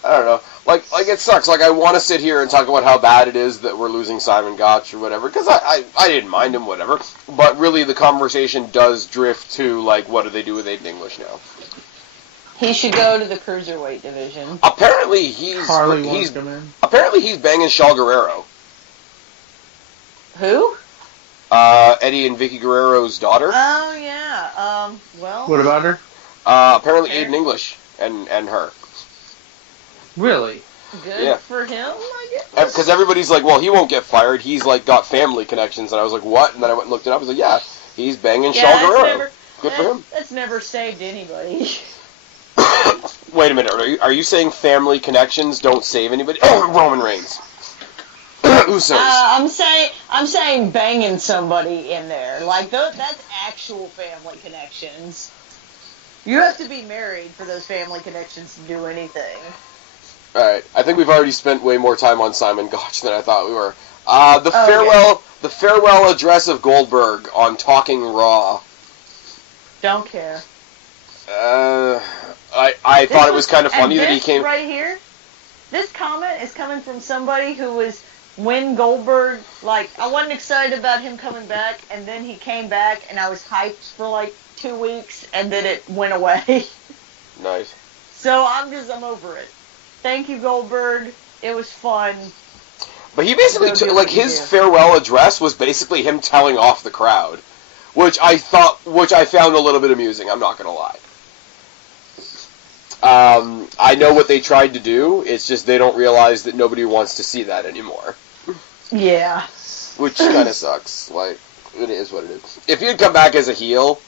I don't know. Like it sucks. I want to sit here and talk about how bad it is that we're losing Simon Gotch or whatever, because I didn't mind him, whatever. But really, the conversation does drift to, what do they do with Aiden English now? He should go to the Cruiserweight division. Apparently, he's banging Shaw Guerrero. Who? Eddie and Vicky Guerrero's daughter. Oh, yeah. What about her? Apparently Aiden English and her. Really? Good for him, I guess. Because everybody's like, well, he won't get fired. He's, got family connections. And I was like, what? And then I went and looked it up. I was like, yeah, he's banging Shaw Guerrero. Good for him. That's never saved anybody. Wait a minute. Are you saying family connections don't save anybody? Oh, Roman Reigns. Usos. I'm saying banging somebody in there. That's actual family connections. You have to be married for those family connections to do anything. Alright, I think we've already spent way more time on Simon Gotch than I thought we were. The farewell address of Goldberg on Talking Raw. Don't care. I thought it was kind of funny that he came... right here, this comment is coming from somebody who was, when Goldberg, I wasn't excited about him coming back, and then he came back, and I was hyped for 2 weeks, and then it went away. Nice. So I'm over it. Thank you, Goldberg. It was fun. But he basically his farewell address was basically him telling off the crowd, which I found a little bit amusing. I'm not gonna lie. I know what they tried to do. It's just they don't realize that nobody wants to see that anymore. Yeah. Which kind of sucks. It is what it is. If he had come back as a heel,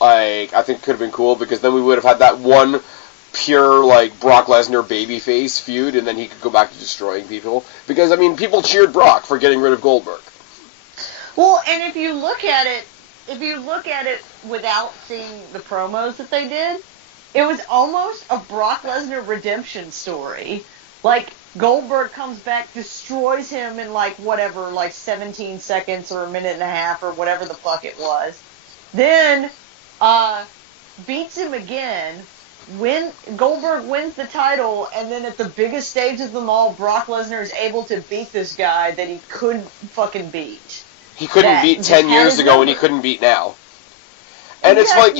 I think it could have been cool, because then we would have had that one pure, Brock Lesnar babyface feud, and then he could go back to destroying people. Because, people cheered Brock for getting rid of Goldberg. Well, and if you look at it without seeing the promos that they did, it was almost a Brock Lesnar redemption story. Goldberg comes back, destroys him in 17 seconds or a minute and a half or whatever the fuck it was. Then, beats him again. Goldberg wins the title, and then at the biggest stage of them all, Brock Lesnar is able to beat this guy that he couldn't fucking beat. He couldn't beat 10 years ago, and he couldn't beat now. And it's like,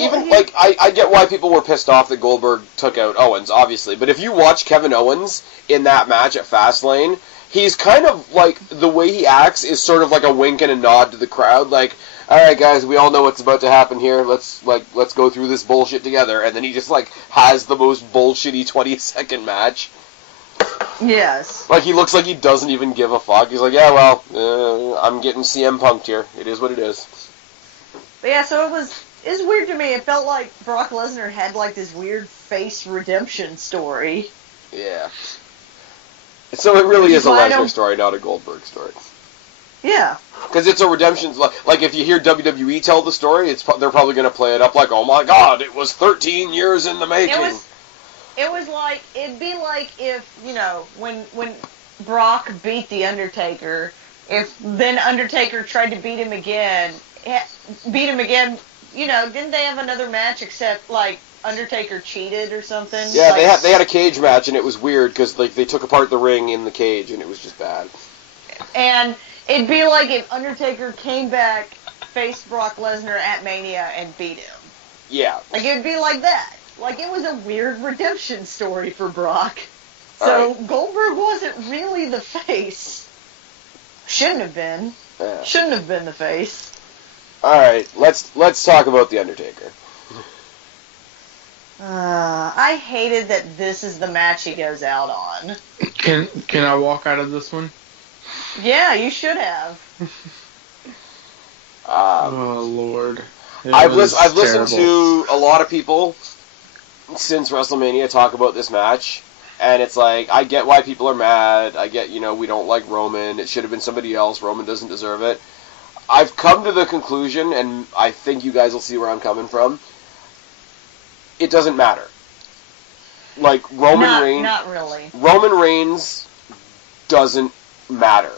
I get why people were pissed off that Goldberg took out Owens, obviously. But if you watch Kevin Owens in that match at Fastlane, he's kind of like, the way he acts is sort of like a wink and a nod to the crowd. Like, alright guys, we all know what's about to happen here. Let's go through this bullshit together. And then he just, like, has the most bullshitty 20-second match. Yes. Like, he looks like he doesn't even give a fuck. He's like, yeah, well, I'm getting CM punked here. It is what it is. But yeah, so it was weird to me. It felt like Brock Lesnar had, like, this weird face redemption story. Yeah. So it really is a Lesnar story, not a Goldberg story. Yeah. Because it's a redemption. Like, if you hear WWE tell the story, they're probably going to play it up like, oh my god, it was 13 years in the making. It was like, it'd be like if, you know, when Brock beat The Undertaker, if then Undertaker tried to beat him again, you know, didn't they have another match except, like, Undertaker cheated or something? Yeah, like, they had a cage match, and it was weird, because, like, they took apart the ring in the cage, and it was just bad. And it'd be like if Undertaker came back, faced Brock Lesnar at Mania, and beat him. Yeah. Like, it'd be like that. Like, it was a weird redemption story for Brock. So, Goldberg wasn't really the face. Shouldn't have been. Yeah. Shouldn't have been the face. Alright, let's talk about The Undertaker. I hated that this is the match he goes out on. Can I walk out of this one? Yeah, you should have. Oh, Lord. I've listened to a lot of people since WrestleMania talk about this match, and it's like, I get why people are mad. I get, you know, we don't like Roman. It should have been somebody else. Roman doesn't deserve it. I've come to the conclusion, and I think you guys will see where I'm coming from. It doesn't matter. Like, Roman Reigns... Not really. Roman Reigns doesn't matter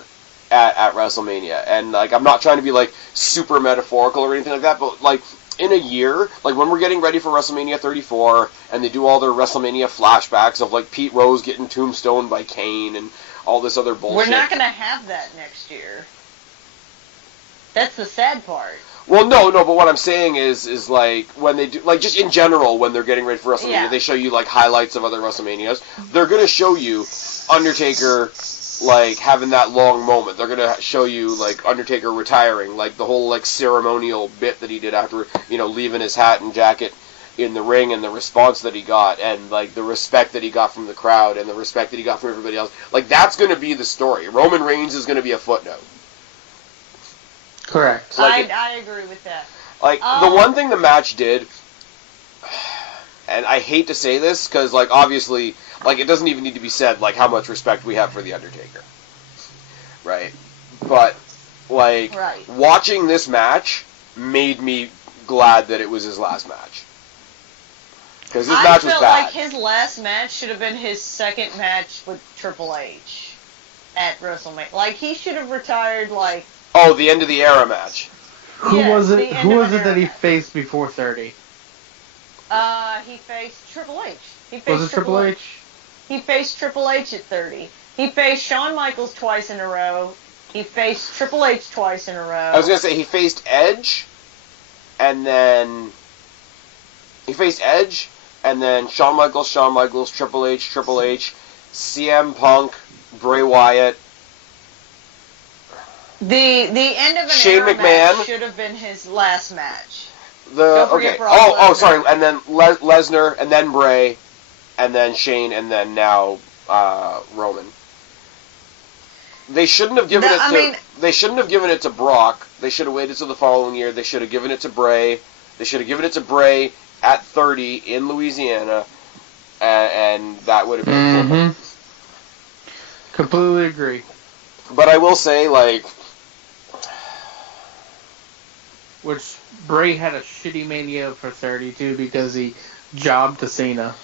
at WrestleMania. And, like, I'm not trying to be, like, super metaphorical or anything like that, but, like, in a year, like, when we're getting ready for WrestleMania 34, and they do all their WrestleMania flashbacks of, like, Pete Rose getting tombstoned by Kane and all this other bullshit. We're not going to have that next year. That's the sad part. Well, no, but what I'm saying is like, when they do, like, just in general, when they're getting ready for WrestleMania, they show you, like, highlights of other WrestleManias. They're going to show you Undertaker, like, having that long moment. They're going to show you, like, Undertaker retiring, like, the whole, like, ceremonial bit that he did after, you know, leaving his hat and jacket in the ring, and the response that he got, and, like, the respect that he got from the crowd, and the respect that he got from everybody else. Like, that's going to be the story. Roman Reigns is going to be a footnote. Correct. Like I agree with that. Like, the one thing the match did, and I hate to say this, because, like, obviously, like, it doesn't even need to be said, like, how much respect we have for The Undertaker. Right? But, like, watching this match made me glad that it was his last match. Because this match was bad. I felt like his last match should have been his second match with Triple H at WrestleMania. Like, he should have retired, like... Oh, the end of the era match. Who was it that he faced before 30? He faced Triple H. Was it Triple H? He faced Triple H at 30. He faced Shawn Michaels twice in a row. He faced Triple H twice in a row. I was going to say, he faced Edge, and then... Shawn Michaels, Triple H, CM Punk, Bray Wyatt... The end of an Shane era McMahon match should have been his last match. Sorry, and then Lesnar, and then Bray, and then Shane, and then now Roman. They shouldn't have given They shouldn't have given it to Brock. They should have waited till the following year. They should have given it to Bray. They should have given it to Bray at 30 in Louisiana, and that would have been cool. Completely agree. But I will say, like... Which, Bray had a shitty Mania for 32 because he jobbed to Cena.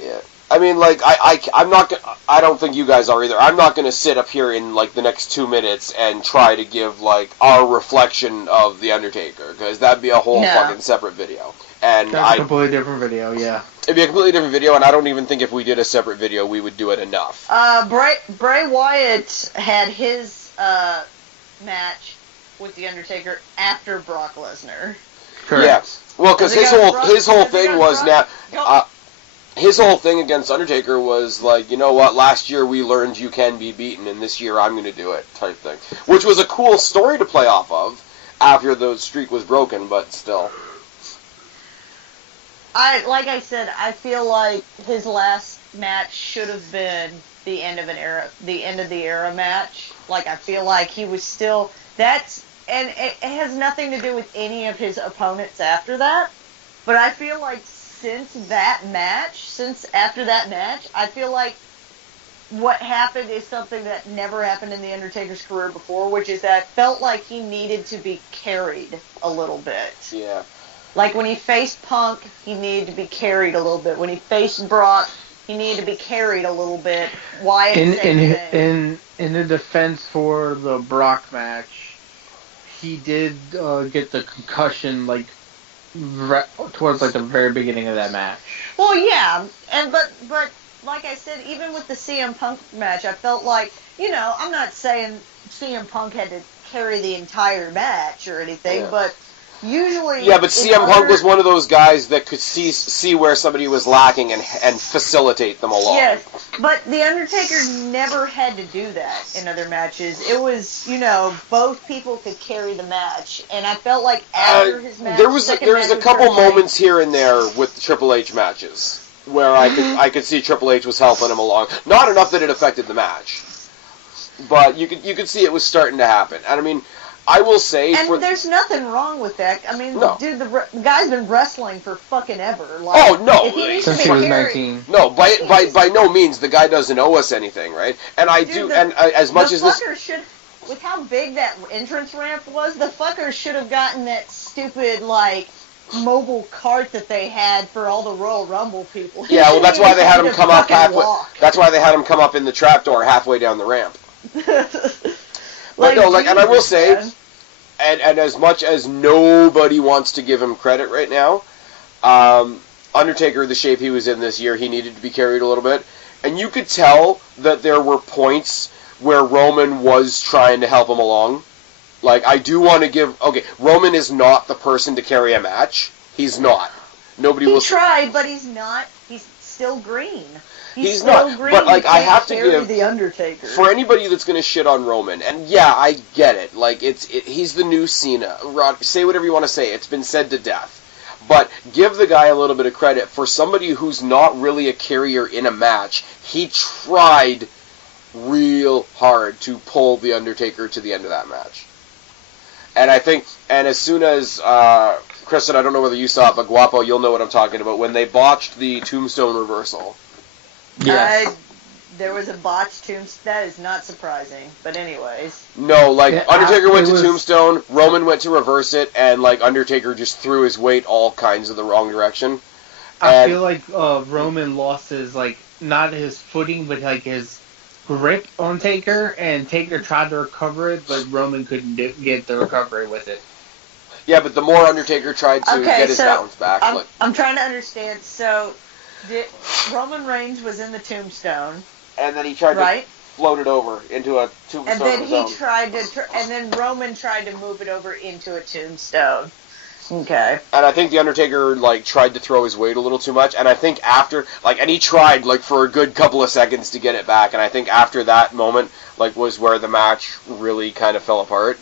Yeah. I mean, like, I'm not gonna, I don't think you guys are either. I'm not going to sit up here in, like, the next 2 minutes and try to give, like, our reflection of The Undertaker, because that'd be a whole fucking separate video. And That's a completely different video, yeah. It'd be a completely different video, and I don't even think if we did a separate video, we would do it enough. Bray Wyatt had his match with The Undertaker after Brock Lesnar. Correct. Yeah. Well, because his whole thing was his whole thing against Undertaker was like, you know what, last year we learned you can be beaten, and this year I'm going to do it, type thing. Which was a cool story to play off of after the streak was broken, but still. Like I said, I feel like his last match should have been the end of the era match. Like, I feel like he was still, and it has nothing to do with any of his opponents after that, but I feel like after that match, I feel like what happened is something that never happened in The Undertaker's career before, which is that I felt like he needed to be carried a little bit. Yeah. Like, when he faced Punk, he needed to be carried a little bit. When he faced Brock, he needed to be carried a little bit. Wyatt, in the defense for the Brock match, he did get the concussion, like, towards, like, the very beginning of that match. Well, yeah, but like I said, even with the CM Punk match, I felt like, you know, I'm not saying CM Punk had to carry the entire match or anything, but usually... Yeah, but CM Punk was one of those guys that could see where somebody was lacking and facilitate them along. Yes, but The Undertaker never had to do that in other matches. It was, you know, both people could carry the match, and I felt like after his match... There was a couple moments here and there with Triple H matches where I could see Triple H was helping him along. Not enough that it affected the match, but you could see it was starting to happen. And I mean, I will say... And there's nothing wrong with that. I mean, dude, the guy's been wrestling for fucking ever. Like, oh, no. Since he was 19. No, by no means, the guy doesn't owe us anything, right? And as much as this... With how big that entrance ramp was, the fucker should have gotten that stupid, like, mobile cart that they had for all the Royal Rumble people. Yeah, well, that's why they had him come up halfway. That's why they had him come up in the trapdoor halfway down the ramp. But no, like, and I will say, and as much as nobody wants to give him credit right now, Undertaker, the shape he was in this year, he needed to be carried a little bit, and you could tell that there were points where Roman was trying to help him along. Like, I do want to give... Okay, Roman is not the person to carry a match. He's not. He tried, but he's not. He's still green. He's not. Green. But, like, I have to give... The Undertaker. For anybody that's going to shit on Roman, and yeah, I get it. Like, he's the new Cena. Say whatever you want to say. It's been said to death. But give the guy a little bit of credit. For somebody who's not really a carrier in a match, he tried real hard to pull The Undertaker to the end of that match. And I think, and as soon as, Kristen, I don't know whether you saw it, but Guapo, you'll know what I'm talking about, when they botched the tombstone reversal. Yeah. There was a botched tombstone. That is not surprising. But anyways. No, like, Undertaker went to tombstone, Roman went to reverse it, and, like, Undertaker just threw his weight all kinds of the wrong direction. I feel like Roman lost his, like, not his footing, but, like, his grip on Taker, and Taker tried to recover it, but Roman couldn't get the recovery with it. Yeah, but the more Undertaker tried to get his balance back... I'm trying to understand. So, Roman Reigns was in the tombstone... And then he tried to float it over into a tombstone. And then then Roman tried to move it over into a tombstone. Okay. And I think the Undertaker, like, tried to throw his weight a little too much. And I think after, like, and he tried, like, for a good couple of seconds to get it back. And I think after that moment, like, was where the match really kind of fell apart.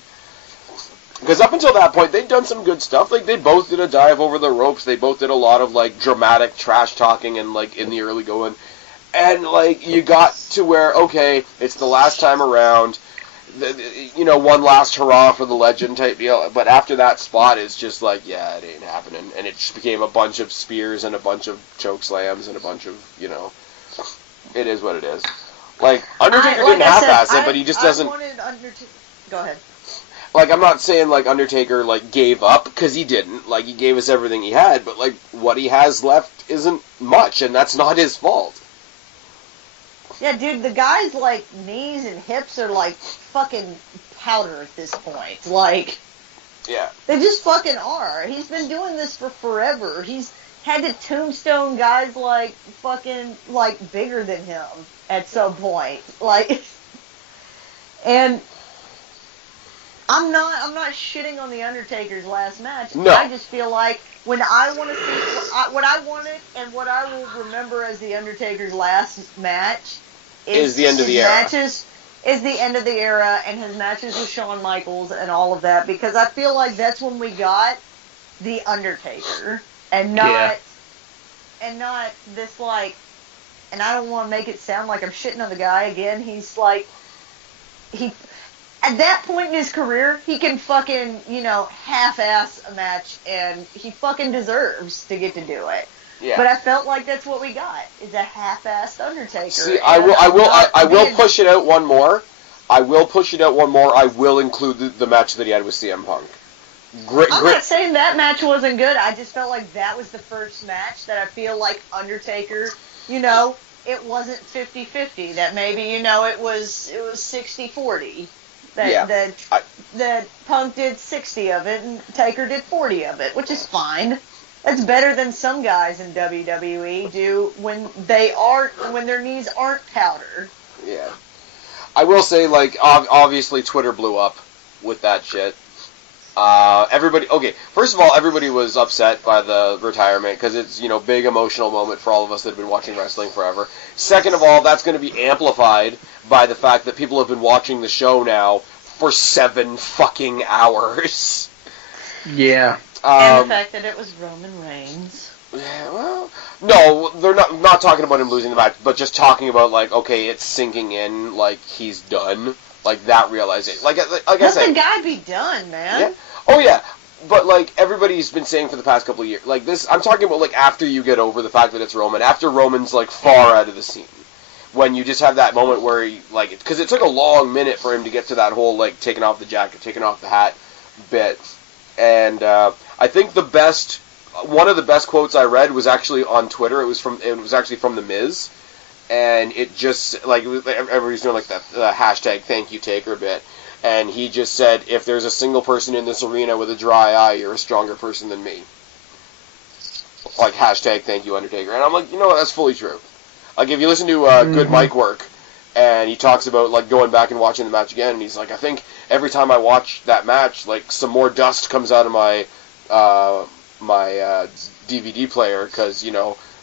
Because up until that point, they'd done some good stuff. Like, they both did a dive over the ropes. They both did a lot of, like, dramatic trash talking and, like, in the early going. And, like, you got to where, okay, it's the last time around, one last hurrah for the legend type deal. But after that spot, it's just like, yeah, it ain't happening. And it just became a bunch of spears and a bunch of choke slams and a bunch of, it is what it is. Like, Undertaker didn't half-ass it, but he just doesn't... Go ahead. Like, I'm not saying, like, Undertaker, like, gave up, because he didn't. Like, he gave us everything he had, but, like, what he has left isn't much, and that's not his fault. Yeah, dude, the guy's, like, knees and hips are, like, fucking powder at this point. Like, yeah, they just fucking are. He's been doing this for forever. He's had to tombstone guys, like, fucking, like, bigger than him at some point. Like, and I'm not shitting on the Undertaker's last match. No. I just feel like when I want to see what I wanted and what I will remember as the Undertaker's last match is the end of the era. Is the end of the era and his matches with Shawn Michaels and all of that, because I feel like that's when we got the Undertaker and not this, like, and I don't want to make it sound like I'm shitting on the guy again. He's like, at that point in his career, he can fucking, half-ass a match, and he fucking deserves to get to do it. Yeah. But I felt like that's what we got, is a half-assed Undertaker. See, I will push it out one more. I will include the match that he had with CM Punk. I'm not saying that match wasn't good. I just felt like that was the first match that I feel like Undertaker, it wasn't 50-50. That maybe, it was 60-40. That Punk did 60 of it and Taker did 40 of it, which is fine. That's better than some guys in WWE do when their knees aren't powder. Yeah. I will say, like, obviously Twitter blew up with that shit. First of all, everybody was upset by the retirement because it's, big emotional moment for all of us that have been watching wrestling forever. Second of all, that's going to be amplified by the fact that people have been watching the show now for 7 fucking hours. Yeah. And the fact that it was Roman Reigns. Yeah, well, no, they're not talking about him losing the match, but just talking about, like, okay, it's sinking in, like, he's done. Like, that realization. Like I said. Let the guy be done, man. Yeah. Oh, yeah. But, like, everybody's been saying for the past couple of years, like, this, I'm talking about, like, after you get over the fact that it's Roman, after Roman's, like, far out of the scene. When you just have that moment where he, like, because it took a long minute for him to get to that whole, like, taking off the jacket, taking off the hat bit. And, I think one of the best quotes I read was actually on Twitter. It was actually from The Miz. And it just, like, everybody's doing, like, the hashtag thank you Taker bit. And he just said, if there's a single person in this arena with a dry eye, you're a stronger person than me. Like, hashtag thank you Undertaker. And I'm like, you know what, that's fully true. Like, if you listen to Good Mic Work, and he talks about, like, going back and watching the match again, and he's like, I think every time I watch that match, like, some more dust comes out of my DVD player, because,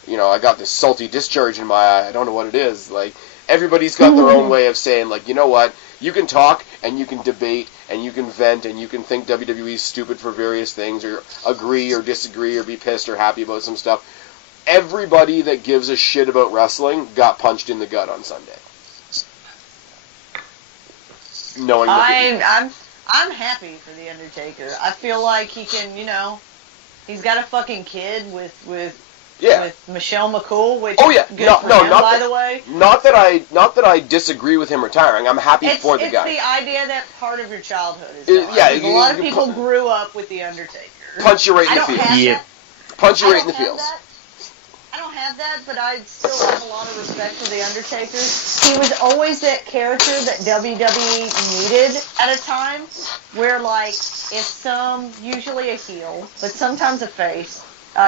I got this salty discharge in my eye. I don't know what it is. Like, everybody's got their own way of saying, like, you know what? You can talk, and you can debate, and you can vent, and you can think WWE's stupid for various things, or agree or disagree, or be pissed or happy about some stuff. Everybody that gives a shit about wrestling got punched in the gut on Sunday. Knowing that I'm happy for the Undertaker. I feel like he can, he's got a fucking kid with Michelle McCool, which by the way. Not that I disagree with him retiring. I'm happy for the guy. It's the idea that part of your childhood is gone. A lot of people grew up with the Undertaker. Punch you right in the face. Yeah. Punch you right in the face. I don't have that, but I still have a lot of respect for The Undertaker. He was always that character that WWE needed at a time where, like, usually a heel, but sometimes a face,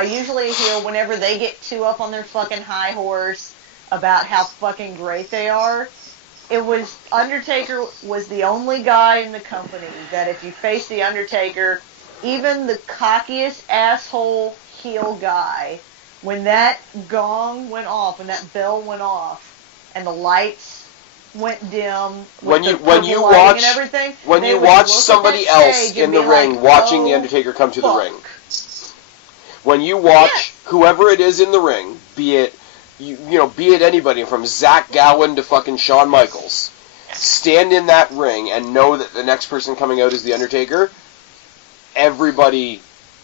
usually a heel, whenever they get too up on their fucking high horse about how fucking great they are, Undertaker was the only guy in the company that if you face The Undertaker, even the cockiest asshole heel guy, when that gong went off, when that bell went off, and the lights went dim, when you watch somebody else in the ring watching The Undertaker come to the ring, when you watch whoever it is in the ring, be it anybody from Zach Gowen to fucking Shawn Michaels, stand in that ring and know that the next person coming out is The Undertaker, everybody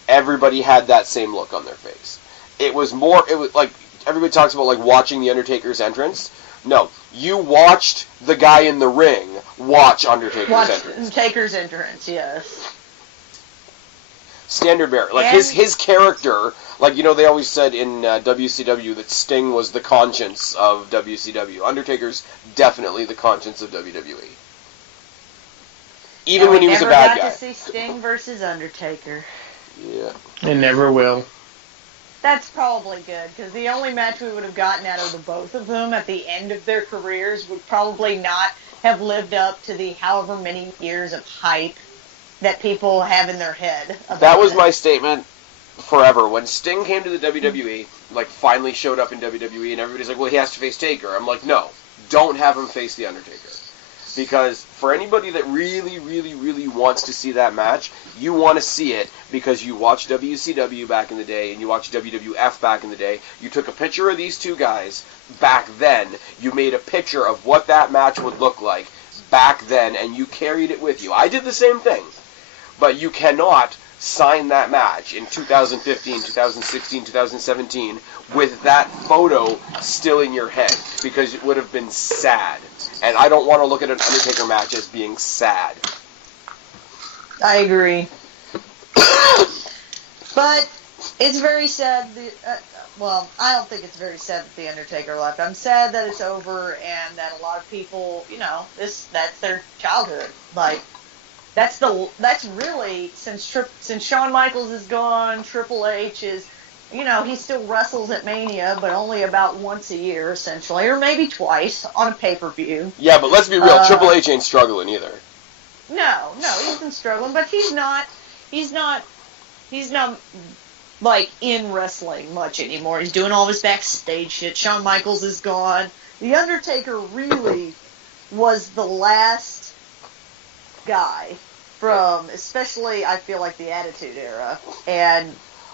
had that same look on their face. It was like, everybody talks about, like, watching The Undertaker's entrance. No, you watched the guy in the ring watch Undertaker's entrance. Undertaker's entrance, yes. Standard bearer. Like, his character, like, they always said in WCW that Sting was the conscience of WCW. Undertaker's definitely the conscience of WWE. Even when he was a bad guy. We never got to see Sting versus Undertaker. Yeah. It never will. That's probably good, because the only match we would have gotten out of the both of them at the end of their careers would probably not have lived up to the however many years of hype that people have in their head. That was my statement forever. When Sting came to the WWE, like, finally showed up in WWE, and everybody's like, well, he has to face Taker. I'm like, no, don't have him face The Undertaker. Because for anybody that really, really, really wants to see that match, you want to see it because you watched WCW back in the day and you watched WWF back in the day. You took a picture of these two guys back then. You made a picture of what that match would look like back then, and you carried it with you. I did the same thing. But you cannot sign that match in 2015, 2016, 2017 with that photo still in your head, because it would have been sad. And I don't want to look at an Undertaker match as being sad. I agree. But it's very sad. Well, I don't think it's very sad that The Undertaker left. I'm sad that it's over and that a lot of people, that's their childhood. Like, that's really, since Shawn Michaels is gone, Triple H is, he still wrestles at Mania, but only about once a year, essentially, or maybe twice on a pay-per-view. Yeah, but let's be real, Triple H ain't struggling either. No, he isn't struggling, but he's not, like, in wrestling much anymore. He's doing all this backstage shit. Shawn Michaels is gone. The Undertaker really was the last guy from, especially, I feel like, the Attitude Era, and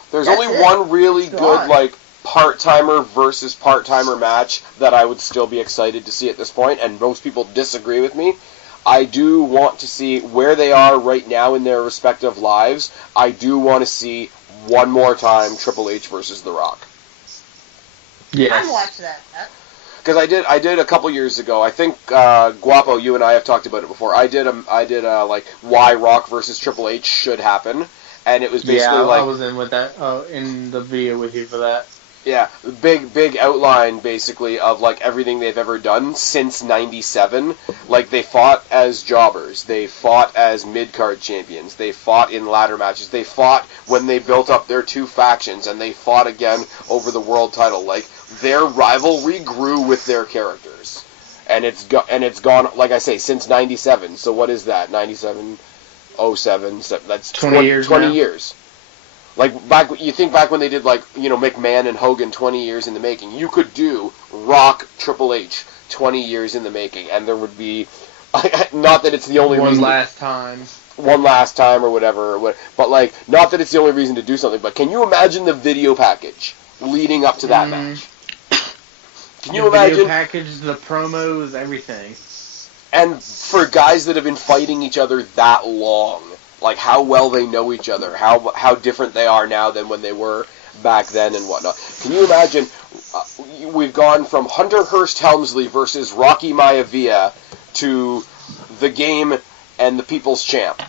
there's only one really good, like, part-timer versus part-timer match that I would still be excited to see at this point, and most people disagree with me. I do want to see where they are right now in their respective lives. I do want to see one more time Triple H versus The Rock. Yes. I'd watch that. Because I did a couple years ago. I think Guapo, you and I have talked about it before. I did like why Rock versus Triple H should happen. And it was basically I was in with that, in the video with you for that. Yeah, big outline, basically, of, like, everything they've ever done since 97. Like, they fought as jobbers. They fought as mid-card champions. They fought in ladder matches. They fought when they built up their two factions, and they fought again over the world title. Like, their rivalry grew with their characters. And it's gone, like I say, since 97. So what is that? 97... 07, so that's 20 years. 20 years. Like, you think back when they did, like, McMahon and Hogan, 20 years in the making. You could do Rock, Triple H, 20 years in the making, and there would be, not that it's the only reason. One last time or whatever, but, like, not that it's the only reason to do something, but can you imagine the video package leading up to that match? Can you imagine? The video package, the promos, everything. And for guys that have been fighting each other that long, like how well they know each other, how different they are now than when they were back then and whatnot. Can you imagine, we've gone from Hunter Hearst Helmsley versus Rocky Maivia to The Game and the People's Champ.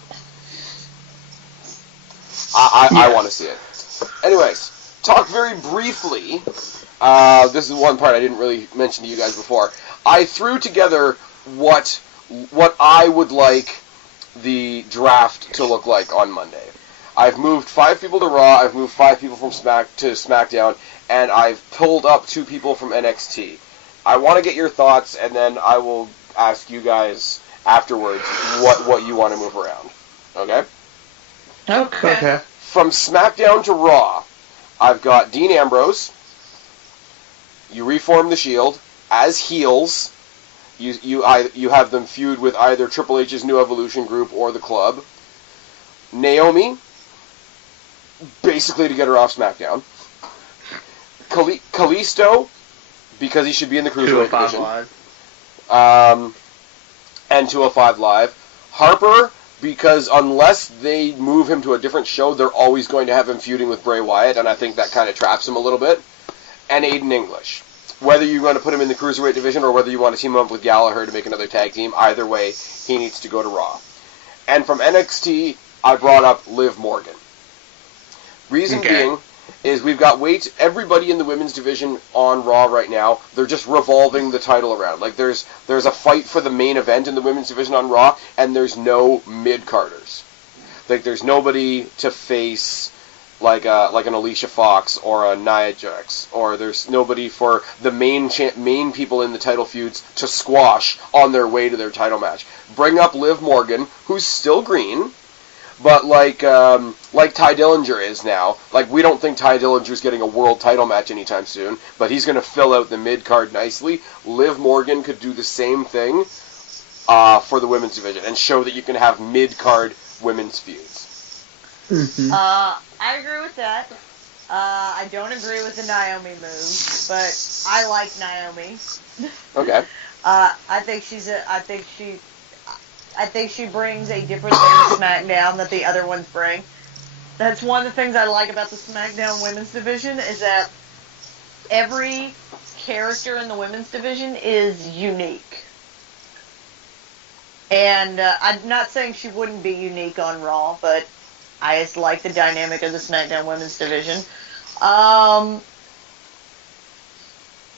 I want to see it. Anyways, talk very briefly, this is one part I didn't really mention to you guys before. I threw together what I would like the draft to look like on Monday. I've moved 5 people to Raw, I've moved 5 people from SmackDown, and I've pulled up 2 people from NXT. I want to get your thoughts, and then I will ask you guys afterwards what you want to move around. Okay? Okay. From SmackDown to Raw, I've got Dean Ambrose. You reform the Shield as heels. You have them feud with either Triple H's New Evolution group or the Club. Naomi, basically to get her off SmackDown. Kalisto, because he should be in the Cruiserweight division. And 205 Live. Harper, because unless they move him to a different show, they're always going to have him feuding with Bray Wyatt, and I think that kind of traps him a little bit. And Aiden English. Whether you want to put him in the Cruiserweight division or whether you want to team him up with Gallagher to make another tag team, either way, he needs to go to Raw. And from NXT, I brought up Liv Morgan. Reason being is we've got everybody in the women's division on Raw right now, they're just revolving the title around. Like, there's a fight for the main event in the women's division on Raw, and there's no mid-carders. Like, there's nobody to face like an Alicia Fox or a Nia Jax, or there's nobody for the main people in the title feuds to squash on their way to their title match. Bring up Liv Morgan, who's still green, but like Ty Dillinger is now. Like, we don't think Ty Dillinger's getting a world title match anytime soon, but he's going to fill out the mid-card nicely. Liv Morgan could do the same thing for the women's division and show that you can have mid-card women's feuds. Mm-hmm. I agree with that. I don't agree with the Naomi move, but I like Naomi. Okay. I think she brings a different thing to SmackDown that the other ones bring. That's one of the things I like about the SmackDown women's division, is that every character in the women's division is unique. And I'm not saying she wouldn't be unique on Raw, but I just like the dynamic of the SmackDown women's division.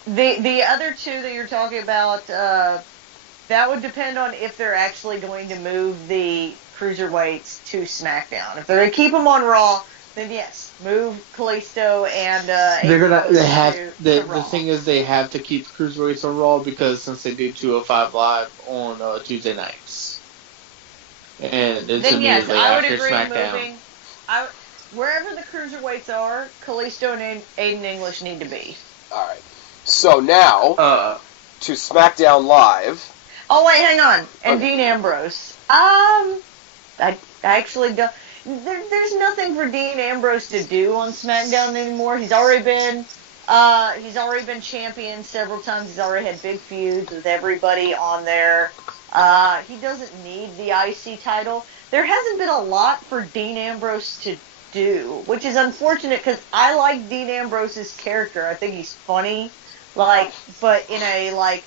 The other two that you're talking about, that would depend on if they're actually going to move the cruiserweights to SmackDown. If they're going to keep them on Raw, then yes, move Kalisto and the thing is, they have to keep cruiserweights on Raw, because since they do 205 Live on Tuesday nights, and it's then yes, immediately I would after agree SmackDown. moving. Wherever the cruiserweights are, Kalisto and Aiden English need to be. All right. So now to SmackDown Live. Oh wait, hang on. And Okay. Dean Ambrose. I actually don't. There's nothing for Dean Ambrose to do on SmackDown anymore. He's already been champion several times. He's already had big feuds with everybody on there. He doesn't need the IC title. There hasn't been a lot for Dean Ambrose to do, which is unfortunate, because I like Dean Ambrose's character. I think he's funny, but in a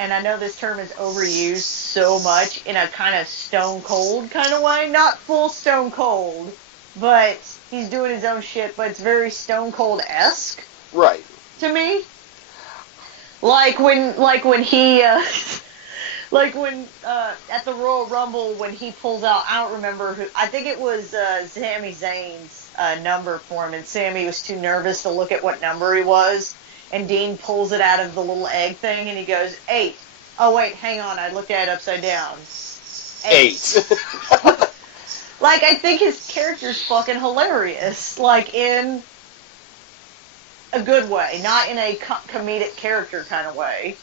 and I know this term is overused so much, in a kind of stone cold kind of way. Not full stone cold, but he's doing his own shit, but it's very stone cold-esque. Right. To me. Like when he at the Royal Rumble, when he pulls out, I don't remember who, I think it was Sami Zayn's number for him, and Sami was too nervous to look at what number he was. And Dean pulls it out of the little egg thing, and he goes, 8. Oh, wait, hang on, I looked at it upside down. 8. I think his character's fucking hilarious. In a good way, not in a comedic character kind of way.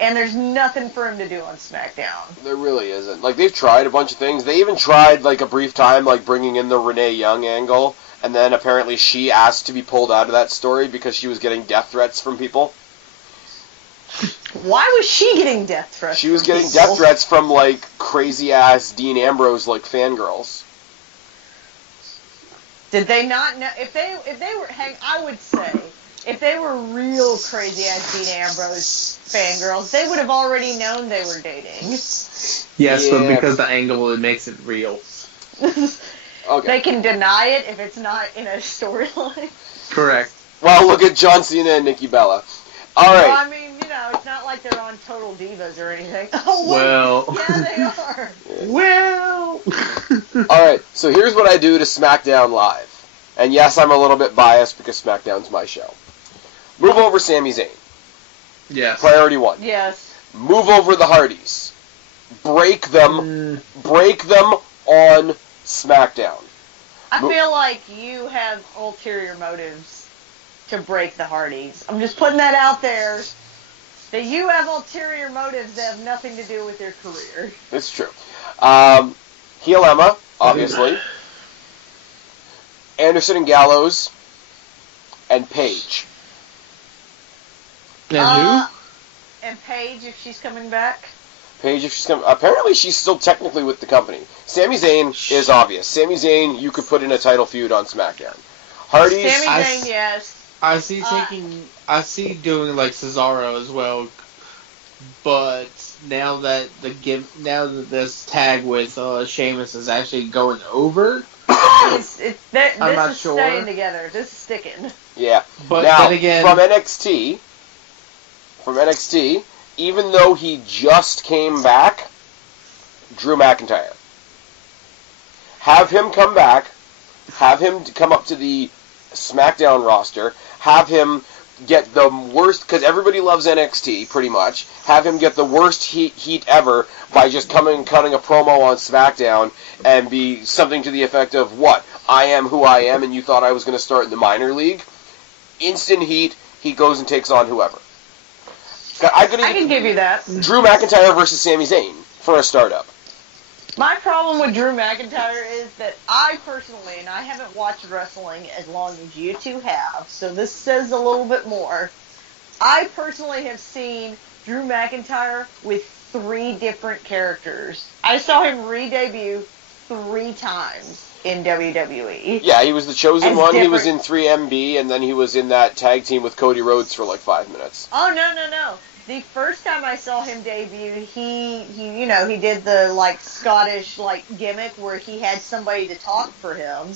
And there's nothing for him to do on SmackDown. There really isn't. They've tried a bunch of things. They even tried, a brief time, bringing in the Renee Young angle. And then apparently she asked to be pulled out of that story because she was getting death threats from people. Why was she getting death threats? She was getting death threats from crazy ass Dean Ambrose fangirls. Did they not know? If they were, I would say, if they were real crazy ass Dean Ambrose fangirls, they would have already known they were dating. Yes, Yeah. but because the angle, it makes it real. Okay. They can deny it if it's not in a storyline. Correct. Well, look at John Cena and Nikki Bella. All right. Well, I mean, it's not like they're on Total Divas or anything. Oh, wait. Well. Yeah, they are. Well. All right. So here's what I do to SmackDown Live. And yes, I'm a little bit biased because SmackDown's my show. Move over Sami Zayn. Yes. Priority 1. Yes. Move over the Hardys. Break them. Break them on SmackDown. I feel like you have ulterior motives to break the Hardys. I'm just putting that out there. That you have ulterior motives that have nothing to do with your career. It's true. Heel Emma, obviously. Anderson and Gallows. And Paige. And who? And Paige, if she's coming back. Paige, if she's coming... Apparently, she's still technically with the company. Sami Zayn is obvious. Sami Zayn, you could put in a title feud on SmackDown. Hardys... Sami Zayn, yes. I see doing Cesaro as well, but now that this tag with Sheamus is actually going over, This not is sure. staying together. This is sticking. Yeah. But now, then again, from NXT, even though he just came back, Drew McIntyre. Have him come back. Have him come up to the SmackDown roster. Have him get the worst, because everybody loves NXT, pretty much. Have him get the worst heat ever by just cutting a promo on SmackDown and be something to the effect of, what? I am who I am and you thought I was going to start in the minor league? Instant heat, he goes and takes on whoever. I can give you that. Drew McIntyre versus Sami Zayn for a startup. My problem with Drew McIntyre is that I personally, and I haven't watched wrestling as long as you two have, so this says a little bit more. I personally have seen Drew McIntyre with 3 different characters. I saw him re-debut 3 times in WWE. Yeah, he was the chosen one. Different. He was in 3MB, and then he was in that tag team with Cody Rhodes for like 5 minutes. Oh, no. The first time I saw him debut, he did the, like, Scottish, like, gimmick where he had somebody to talk for him.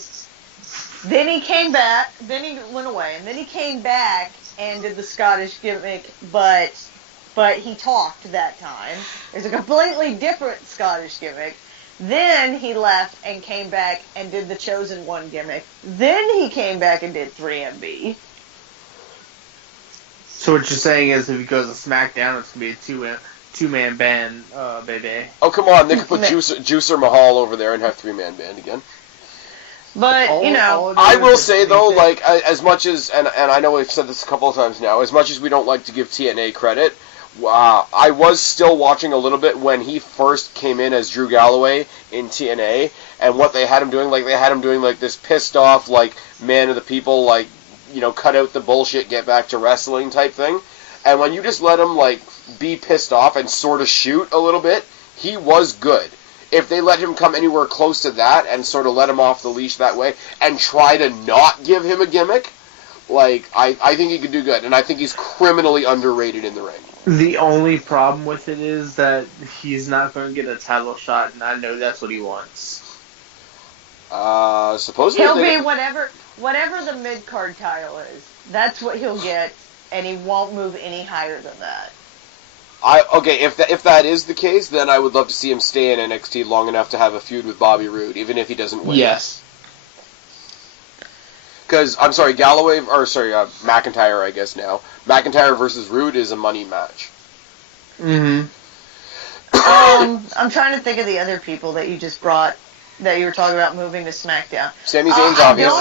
Then he came back, then he went away, and then he came back and did the Scottish gimmick, but he talked that time. It was a completely different Scottish gimmick. Then he left and came back and did the Chosen One gimmick. Then he came back and did 3MB. So what you're saying is if he goes to SmackDown, it's going to be a two-man band, baby. Oh, come on. They could put Juicer Mahal over there and have 3-man band again. But, I will say, though, like, as much as, and I know we've said this a couple of times now, as much as we don't like to give TNA credit, I was still watching a little bit when he first came in as Drew Galloway in TNA, and what they had him doing, like, this pissed off, like, man of the people, like, cut out the bullshit, get back to wrestling type thing. And when you just let him, like, be pissed off and sort of shoot a little bit, he was good. If they let him come anywhere close to that and sort of let him off the leash that way and try to not give him a gimmick, like, I think he could do good. And I think he's criminally underrated in the ring. The only problem with it is that he's not going to get a title shot, and I know that's what he wants. Supposedly he'll be whatever the mid-card title is. That's what he'll get, and he won't move any higher than that. If that is the case, then I would love to see him stay in NXT long enough to have a feud with Bobby Roode, even if he doesn't win. Yes. Because, McIntyre, I guess now. McIntyre versus Roode is a money match. Mm-hmm. I'm trying to think of the other people that you just brought, that you were talking about moving to SmackDown. Sami Zayn's obvious.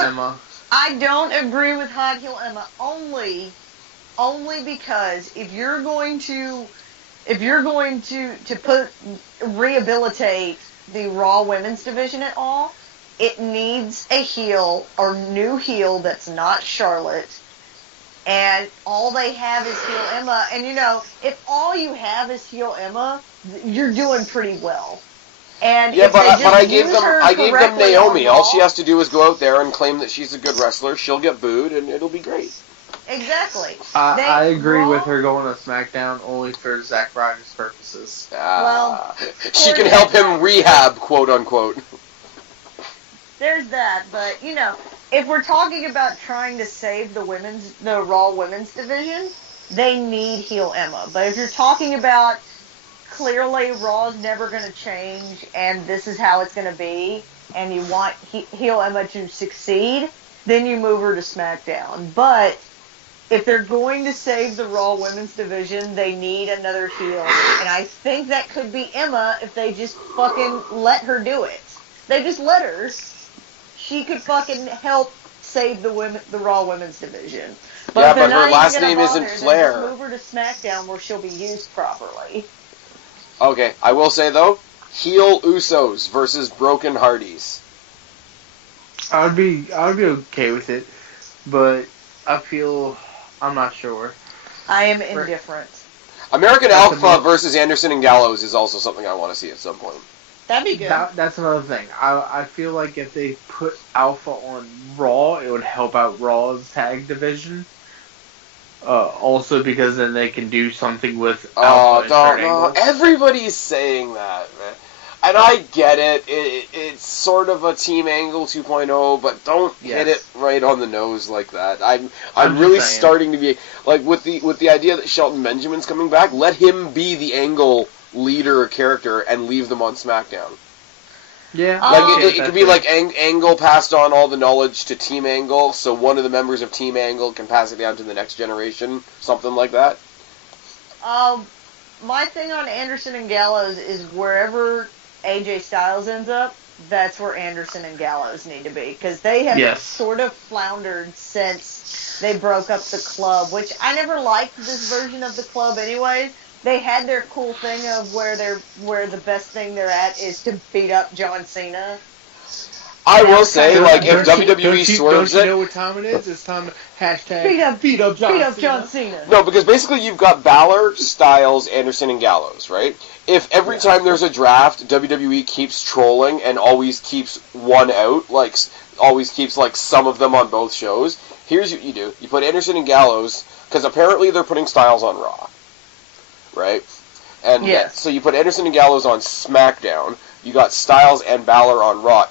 I don't agree with Hot Heel Emma only because if you're going to rehabilitate the Raw Women's Division at all, it needs a heel or new heel that's not Charlotte, and all they have is heel Emma. And if all you have is heel Emma, you're doing pretty well. And yeah, but I gave them Naomi. Raw, all she has to do is go out there and claim that she's a good wrestler. She'll get booed, and it'll be great. Exactly. I agree with her going to SmackDown only for Zack Ryder's purposes. She can help him rehab, quote unquote. There's that, but if we're talking about trying to save the Raw Women's Division, they need heel Emma. But if you're talking about clearly Raw's never going to change and this is how it's going to be, and you want heel Emma to succeed, then you move her to SmackDown. But if they're going to save the Raw Women's Division, they need another heel. And I think that could be Emma if they just fucking let her do it. They just let her. She could fucking help save the Raw Women's Division. But her last name isn't Flair. Just move her to SmackDown where she'll be used properly. Okay, I will say though, heel Usos versus Broken Hardys. I would be okay with it, but I'm not sure. I am indifferent. American Alpha versus Anderson and Gallows is also something I want to see at some point. That'd be good. That's another thing. I feel like if they put Alpha on Raw, it would help out Raw's tag division. Also because then they can do something with Alpha. Everybody's saying that, man. And I get it. It's sort of a Team Angle 2.0, but don't hit it right on the nose like that. I'm really starting to be like with the idea that Shelton Benjamin's coming back. Let him be the Angle leader character and leave them on SmackDown. Yeah, like it could be like Angle passed on all the knowledge to Team Angle, so one of the members of Team Angle can pass it down to the next generation, something like that. My thing on Anderson and Gallows is wherever AJ Styles ends up, that's where Anderson and Gallows need to be, because they have sort of floundered since they broke up the club, which I never liked this version of the club anyways. They had their cool thing of where the best thing they're at is to beat up John Cena. I will say, like, if WWE swerves don't you know what time it is? It's time to hashtag beat up John Cena. No, because basically you've got Balor, Styles, Anderson, and Gallows, right? If every time there's a draft, WWE keeps trolling and always keeps one out, like, always keeps, like, some of them on both shows, here's what you do. You put Anderson and Gallows, because apparently they're putting Styles on Raw, right? And so you put Anderson and Gallows on SmackDown, you got Styles and Balor on Raw.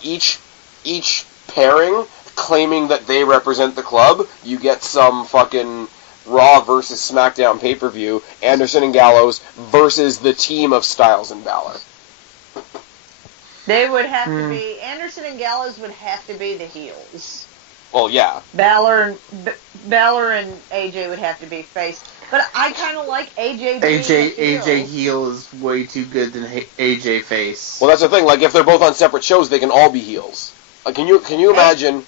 Each pairing claiming that they represent the club, you get some fucking Raw versus SmackDown pay-per-view, Anderson and Gallows versus the team of Styles and Balor. They would have to be, Anderson and Gallows would have to be the heels. Well, yeah. Balor and AJ would have to be face. But I kind of like AJ being AJ heel is way too good than AJ face. Well, that's the thing. Like, if they're both on separate shows, they can all be heels. Can you imagine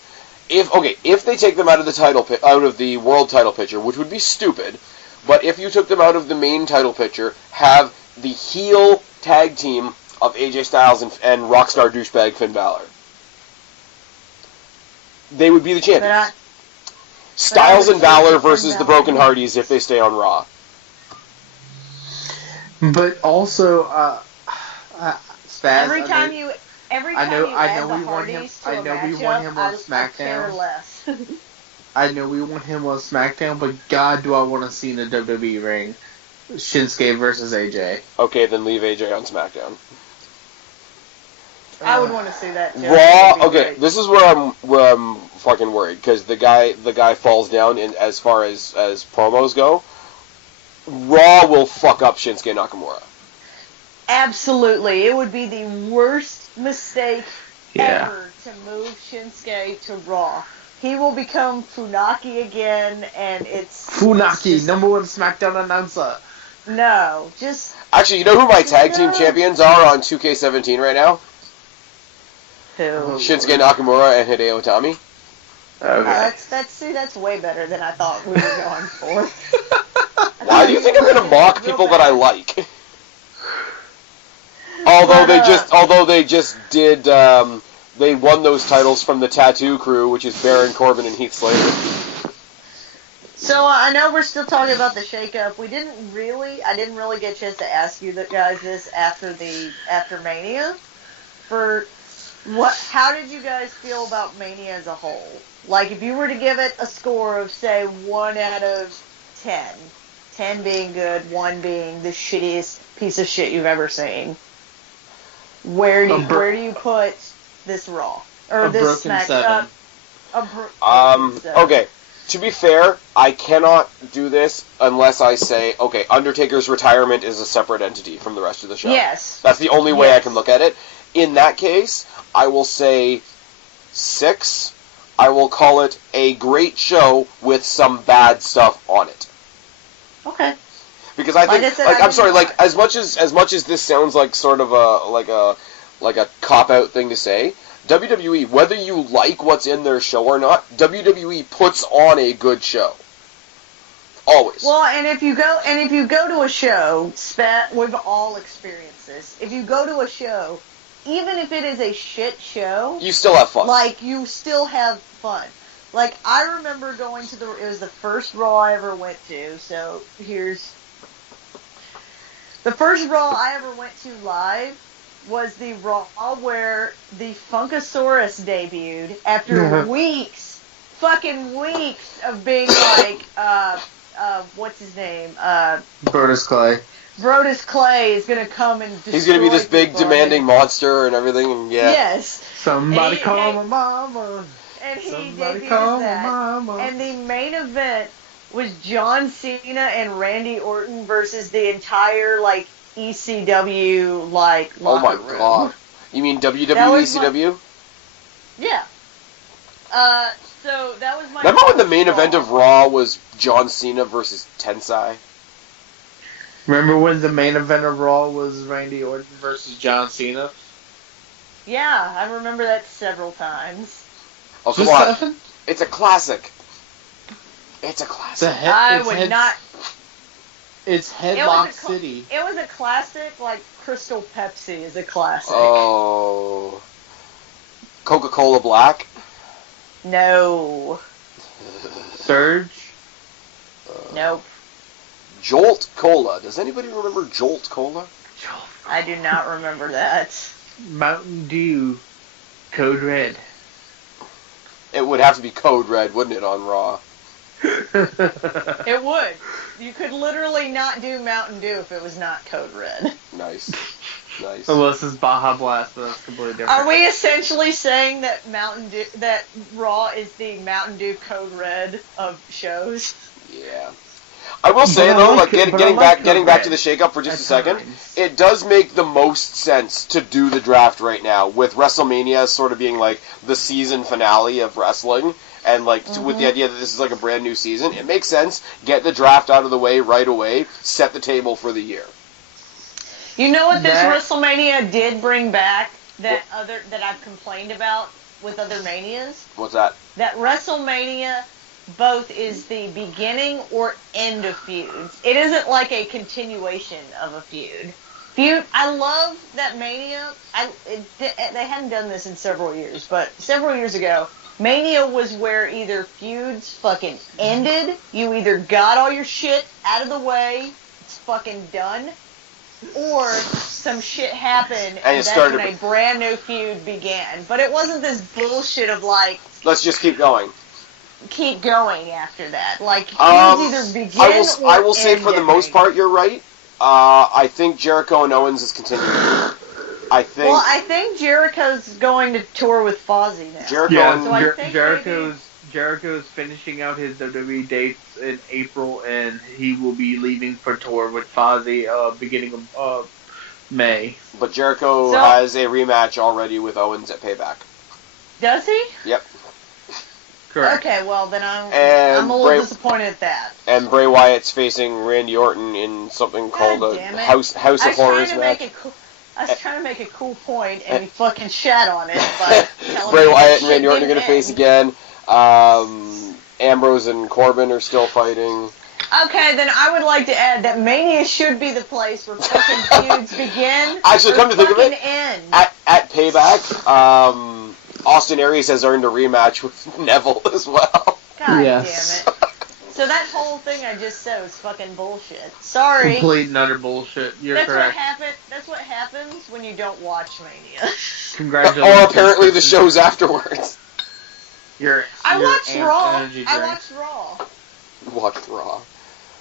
if they take them out of the world title picture, which would be stupid, but if you took them out of the main title picture, have the heel tag team of AJ Styles and rockstar douchebag Finn Balor, they would be the champions. Styles and Balor versus the Broken Hardys if they stay on Raw. But also, Spaz, every time you add the Hardys to a matchup, we want him on SmackDown. Care less. I know we want him on SmackDown, but God, do I want to see in the WWE ring Shinsuke versus AJ. Okay, then leave AJ on SmackDown. I would want to see that too. Raw. Okay, great. This is where I'm fucking worried because the guy falls down in as far as promos go. Raw will fuck up Shinsuke Nakamura. Absolutely, it would be the worst mistake ever to move Shinsuke to Raw. He will become Funaki again, and it's Funaki, #1 SmackDown announcer. No, just actually, you know who my tag team champions are on 2K17 right now? Who? Shinsuke Nakamura and Hideo Itami. Okay. That's way better than I thought we were going for. Why do you think I'm going to mock people that I like? Although they just did, they won those titles from the Tattoo Crew, which is Baron Corbin and Heath Slater. So I know we're still talking about the shakeup. I didn't really get a chance to ask you guys this after Mania. How did you guys feel about Mania as a whole? Like, if you were to give it a score of, say, 1 out of 10, 10 being good, 1 being the shittiest piece of shit you've ever seen, where do you put this Raw or this SmackDown? Okay. To be fair, I cannot do this unless I say, okay, Undertaker's retirement is a separate entity from the rest of the show. Yes. That's the only way I can look at it. In that case, I will say 6. I will call it a great show with some bad stuff on it. Okay. Because I think, as much as this sounds like sort of a cop-out thing to say, WWE, whether you like what's in their show or not, WWE puts on a good show. Always. Well, and if you go to a show, we've all experienced this. If you go to a show, even if it is a shit show, you still have fun. Like, you still have fun. Like, I remember going to it was the first Raw I ever went to, so here's... The first Raw I ever went to live was the Raw where the Funkasaurus debuted after fucking weeks of being like, what's his name? Brodus Clay. Brodus Clay is gonna come and destroy He's gonna be this big people. demanding monster and everything, and yeah. Yes. Somebody call my mama. And he Somebody debuted call that. my mama. And the main event was John Cena and Randy Orton versus the entire like ECW like Oh my locker room. god. You mean WWE That was ECW? Yeah. So that was my. Remember when the main Raw. event of Raw was John Cena versus Tensai? Remember when the main event of Raw was Randy Orton versus John Cena? Yeah, I remember that several times. Oh, come Just on. 7? It's a classic. It's a classic. It's Headlock City. It was a classic, like Crystal Pepsi is a classic. Oh. Coca-Cola Black? No. Surge? Nope. Jolt Cola. Does anybody remember Jolt Cola? I do not remember that. Mountain Dew. Code Red. It would have to be Code Red, wouldn't it, on Raw? It would. You could literally not do Mountain Dew if it was not Code Red. Nice. Nice. Unless it's Baja Blast, but that's completely different. Are we essentially saying that that Raw is the Mountain Dew Code Red of shows? Yeah. I will say, though, like, getting back to the shake-up for just a second, it does make the most sense to do the draft right now, with WrestleMania sort of being, like, the season finale of wrestling, and, like, with the idea that this is, like, a brand new season. It makes sense. Get the draft out of the way right away. Set the table for the year. You know what this WrestleMania did bring back that I've complained about with other Manias? What's that? That WrestleMania both is the beginning or end of feuds. It isn't like a continuation of a feud. I love that Mania. They hadn't done this in several years, but several years ago, Mania was where either feuds fucking ended, you either got all your shit out of the way, it's fucking done, or some shit happened and that's when a brand new feud began. But it wasn't this bullshit of like, let's just keep going. Keep going after that. Like, feuds either begin I will say for the most part, you're right. I think Jericho and Owens is continuing. I think Jericho's going to tour with Fozzy now. Jericho's finishing out his WWE dates in April, and he will be leaving for tour with Fozzy beginning of May. But Jericho has a rematch already with Owens at Payback. Does he? Yep. Correct. Okay, well then I'm a little disappointed at that. And Bray Wyatt's facing Randy Orton in something called a House of Horrors match. I was trying to make a cool point, and he fucking shat on it. But Bray Wyatt and Randy Orton are going to face again. Ambrose and Corbin are still fighting. Okay, then I would like to add that Mania should be the place where fucking feuds begin. Actually, come to think of it, end. At Payback, Austin Aries has earned a rematch with Neville as well. God damn it. So that whole thing I just said was fucking bullshit. Sorry. Complete and utter bullshit. You're correct. That's what happens when you don't watch Mania. Congratulations. Or apparently the shows afterwards. I watched Raw. I watched Raw. Watched Raw.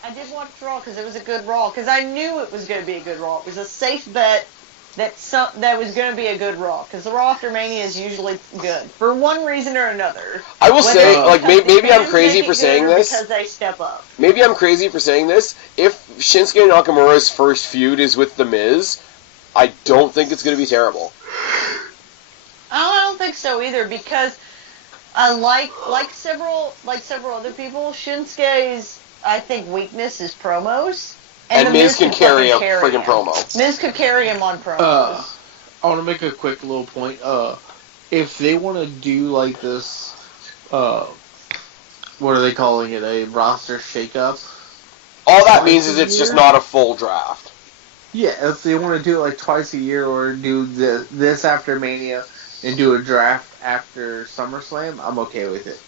I did watch Raw because it was a good Raw. Because I knew it was going to be a good Raw. It was a safe bet that was going to be a good Raw. Because the Raw after Mania is usually good. For one reason or another. I will say, like, maybe I'm crazy for saying this. Because they step up. Maybe I'm crazy for saying this. If Shinsuke Nakamura's first feud is with The Miz, I don't think it's going to be terrible. I don't think so either. Because like several other people, Shinsuke's, I think, weakness is promos. And Miz can carry a friggin' promo. Miz could carry him on promos. I want to make a quick little point. If they want to do like this, what are they calling it? A roster shakeup? All that means is it's just not a full draft. Yeah, if they want to do it like twice a year, or do this after Mania and do a draft after SummerSlam, I'm okay with it.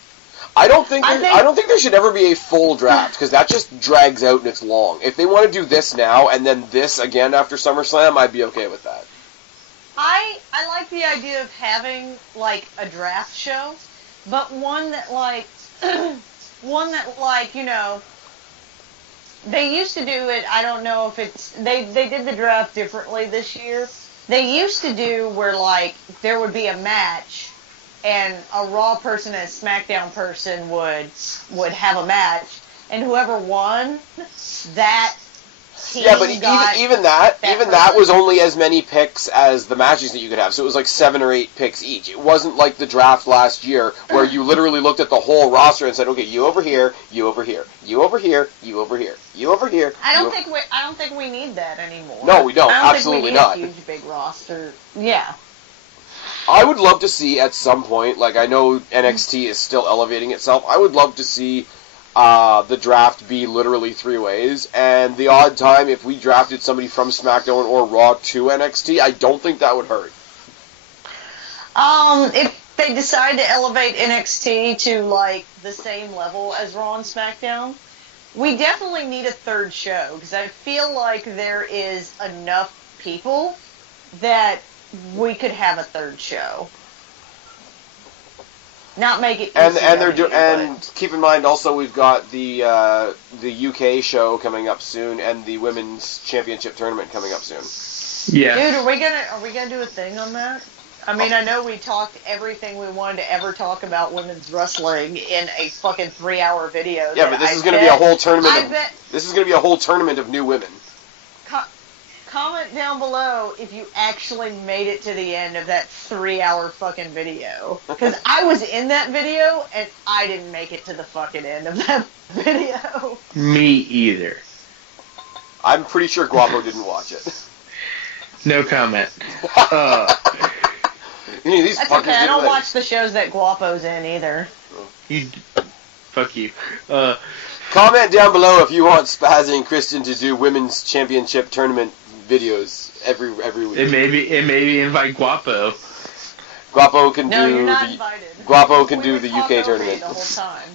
I don't think there should ever be a full draft, because that just drags out and it's long. If they want to do this now and then this again after SummerSlam, I'd be okay with that. I like the idea of having like a draft show, but one that you know, They used to do it. I don't know if it's they did the draft differently this year. They used to do where like there would be a match, and a Raw person and a SmackDown person would have a match, and whoever won, that team Yeah, but got even that person. was only as many picks as the matches that you could have. So it was like 7 or 8 picks each. It wasn't like the draft last year where you literally looked at the whole roster and said, okay, you over here, you over here, you over here, you over here, you over here. I don't think we need that anymore. No, we don't. I don't Absolutely think we need not. a huge big roster. Yeah. I would love to see at some point, like I know NXT is still elevating itself, I would love to see the draft be literally 3 ways, and the odd time if we drafted somebody from SmackDown or Raw to NXT, I don't think that would hurt. If they decide to elevate NXT to like the same level as Raw and SmackDown, we definitely need a third show because I feel like there is enough people that we could have a third show. Not make it And ECW, and keep in mind also we've got the UK show coming up soon and the women's championship tournament coming up soon. Yeah. Dude, are we gonna do a thing on that? I mean, I know we talked everything we wanted to ever talk about women's wrestling in a fucking 3-hour video. Yeah, but this is going to be a whole tournament. This is going to be a whole tournament of new women. Comment down below if you actually made it to the end of that 3-hour fucking video. Because I was in that video, and I didn't make it to the fucking end of that video. Me either. I'm pretty sure Guapo didn't watch it. No comment. These That's fuckers okay, I don't didn't watch the shows that Guapo's in either. Fuck you. Comment down below if you want Spaz and Kristen to do women's championship tournament videos every week. It maybe invite Guapo. Guapo can No, do you're not the invited. Guapo can We do would the talk UK over you tournament. the whole time.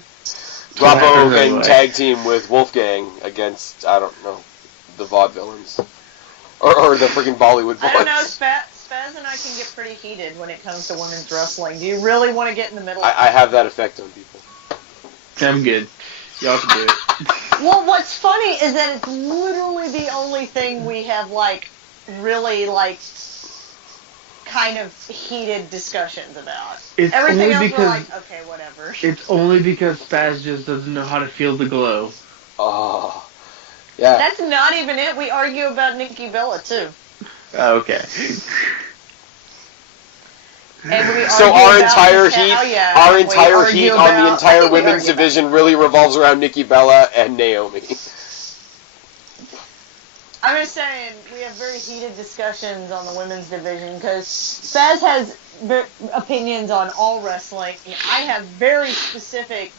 Guapo Anyway. can tag team with Wolfgang against I don't know the vaudevillains or the freaking Bollywood boys. I don't know, Spaz and I can get pretty heated when it comes to women's wrestling. Do you really want to get in the middle? I have that effect on people. I'm good. Y'all can do it. Well, what's funny is that it's literally the only thing we have, like, really, like, kind of heated discussions about. It's Everything only else we're because like, okay, whatever. it's only because Spaz just doesn't know how to feel the glow. Oh, yeah. That's not even it. We argue about Nikki Bella, too. Oh, okay. And we So argue our about entire Natalia, heat, our and we entire argue heat on about- the I entire think we women's argue about division really revolves around Nikki Bella and Naomi. I'm just saying, we have very heated discussions on the women's division because Spaz has opinions on all wrestling. I have very specific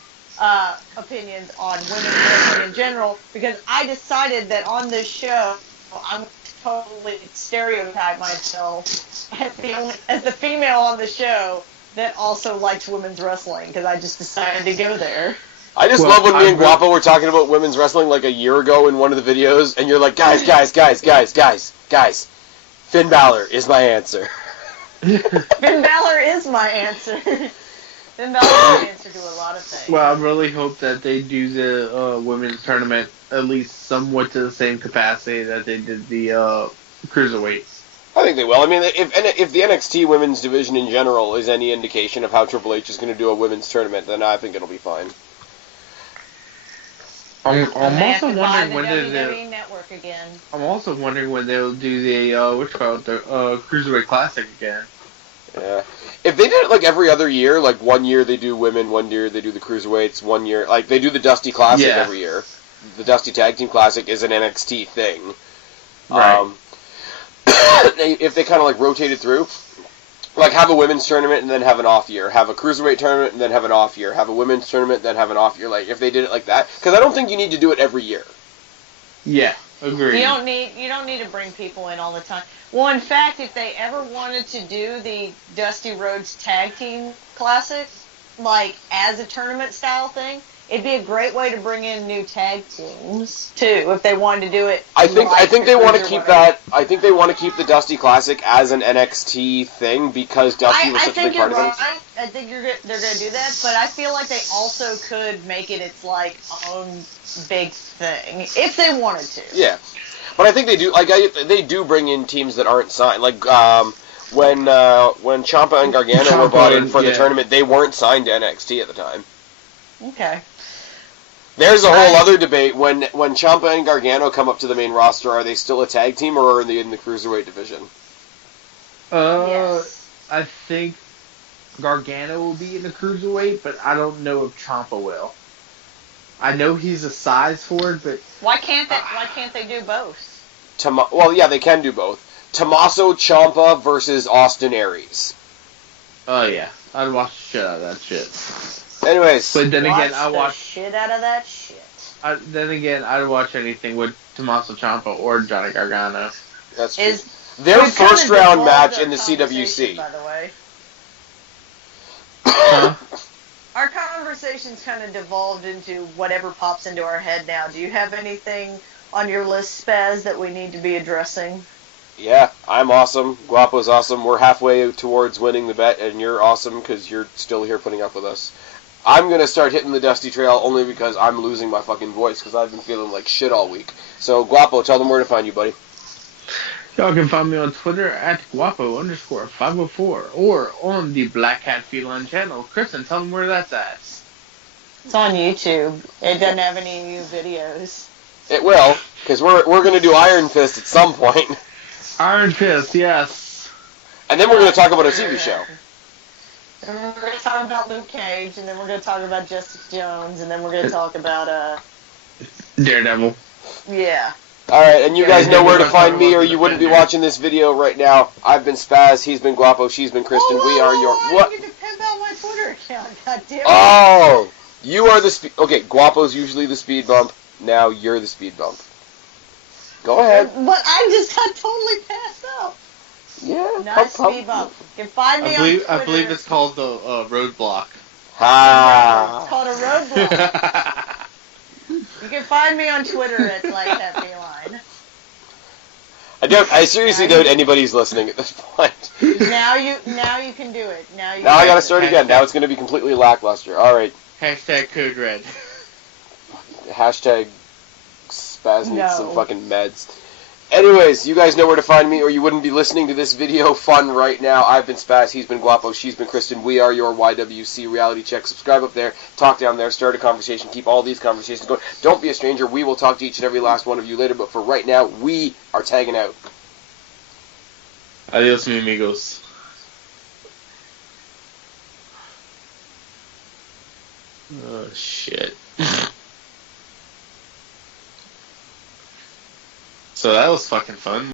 opinions on women's wrestling in general because I decided that on this show, I'm totally stereotype myself as the female on the show that also likes women's wrestling because I just decided to go there. I just love when me and Guapo were talking about women's wrestling like a year ago in one of the videos, and you're like, guys, Finn Balor is my answer. Finn Balor is my answer. Finn Balor is my answer to a lot of things. Well, I really hope that they do the women's tournament at least somewhat to the same capacity that they did the cruiserweights. I think they will. I mean, if the NXT women's division in general is any indication of how Triple H is going to do a women's tournament, then I think it'll be fine. I'm They have also to buy wondering the when WWE Network again. I'm also wondering when they'll do the cruiserweight classic again. Yeah. If they did it like every other year, like 1 year they do women, 1 year they do the cruiserweights, 1 year like they do the Dusty Classic every year. The Dusty Tag Team Classic is an NXT thing. Right. If they kind of like rotated through, like have a women's tournament and then have an off year, have a cruiserweight tournament and then have an off year, have a women's tournament then have an off year. Like if they did it like that, because I don't think you need to do it every year. Yeah, agreed. You don't need to bring people in all the time. Well, in fact, if they ever wanted to do the Dusty Rhodes Tag Team Classic, like as a tournament style thing, It'd be a great way to bring in new tag teams too, if they wanted to do it. I think they want to keep Cruiserweight. that. I think they want to keep the Dusty Classic as an NXT thing because Dusty was such a big part of it. I think they're going to do that, but I feel like they also could make it its like own big thing if they wanted to. Yeah, but I think they do. Like they do bring in teams that aren't signed. Like when Ciampa and Gargano were brought in for the tournament, they weren't signed to NXT at the time. Okay. There's a whole other debate. When Ciampa and Gargano come up to the main roster, are they still a tag team or are they in the Cruiserweight division? Yes. I think Gargano will be in the Cruiserweight, but I don't know if Ciampa will. I know he's a size for it, but... Why can't they do both? Well, yeah, they can do both. Tommaso Ciampa versus Austin Aries. Oh, yeah. I'd watch the shit out of that shit. Anyways. But then again, I watch watch... shit out of that shit. Then again, I'd watch anything with Tommaso Ciampa or Johnny Gargano. That's true. Their first round match in the CWC. By the way. Huh? Our conversation's kind of devolved into whatever pops into our head now. Do you have anything on your list, Spaz, that we need to be addressing? Yeah, I'm awesome. Guapo's awesome. We're halfway towards winning the bet, and you're awesome because you're still here putting up with us. I'm going to start hitting the Dusty Trail only because I'm losing my fucking voice because I've been feeling like shit all week. So, Guapo, tell them where to find you, buddy. Y'all can find me on Twitter at Guapo_504 or on the Black Hat Feline channel. Kristen, tell them where that's at. It's on YouTube. It doesn't have any new videos. It will, because we're going to do Iron Fist at some point. Iron Fist, yes. And then we're going to talk about a TV show. And then we're going to talk about Luke Cage, and then we're going to talk about Jessica Jones, and then we're going to talk about, Daredevil. Yeah. Alright, and you guys know where to find me or you wouldn't be watching this video right now. I've been Spaz, he's been Guapo, she's been Kristen, we are your... What? I get to pimp out my Twitter account, goddammit. Oh! You are the speed... Okay, Guapo's usually the speed bump, now you're the speed bump. Go ahead. But I just got totally passed up. Yeah. Nice speed bump. You can find me on Twitter. I believe it's called the roadblock. Ha! It's called a roadblock. You can find me on Twitter at @BlackHatFeline. I seriously doubt anybody's listening at this point. Now you can do it. Now I gotta start again. Now it's gonna be completely lackluster. Alright. Hashtag Code Red. Hashtag Spaz needs some fucking meds. Anyways, you guys know where to find me or you wouldn't be listening to this video fun right now. I've been Spaz, he's been Guapo, she's been Kristen. We are your YWC Reality Check. Subscribe up there, talk down there, start a conversation, keep all these conversations going. Don't be a stranger. We will talk to each and every last one of you later, but for right now, we are tagging out. Adios, mi amigos. Oh, shit. So that was fucking fun.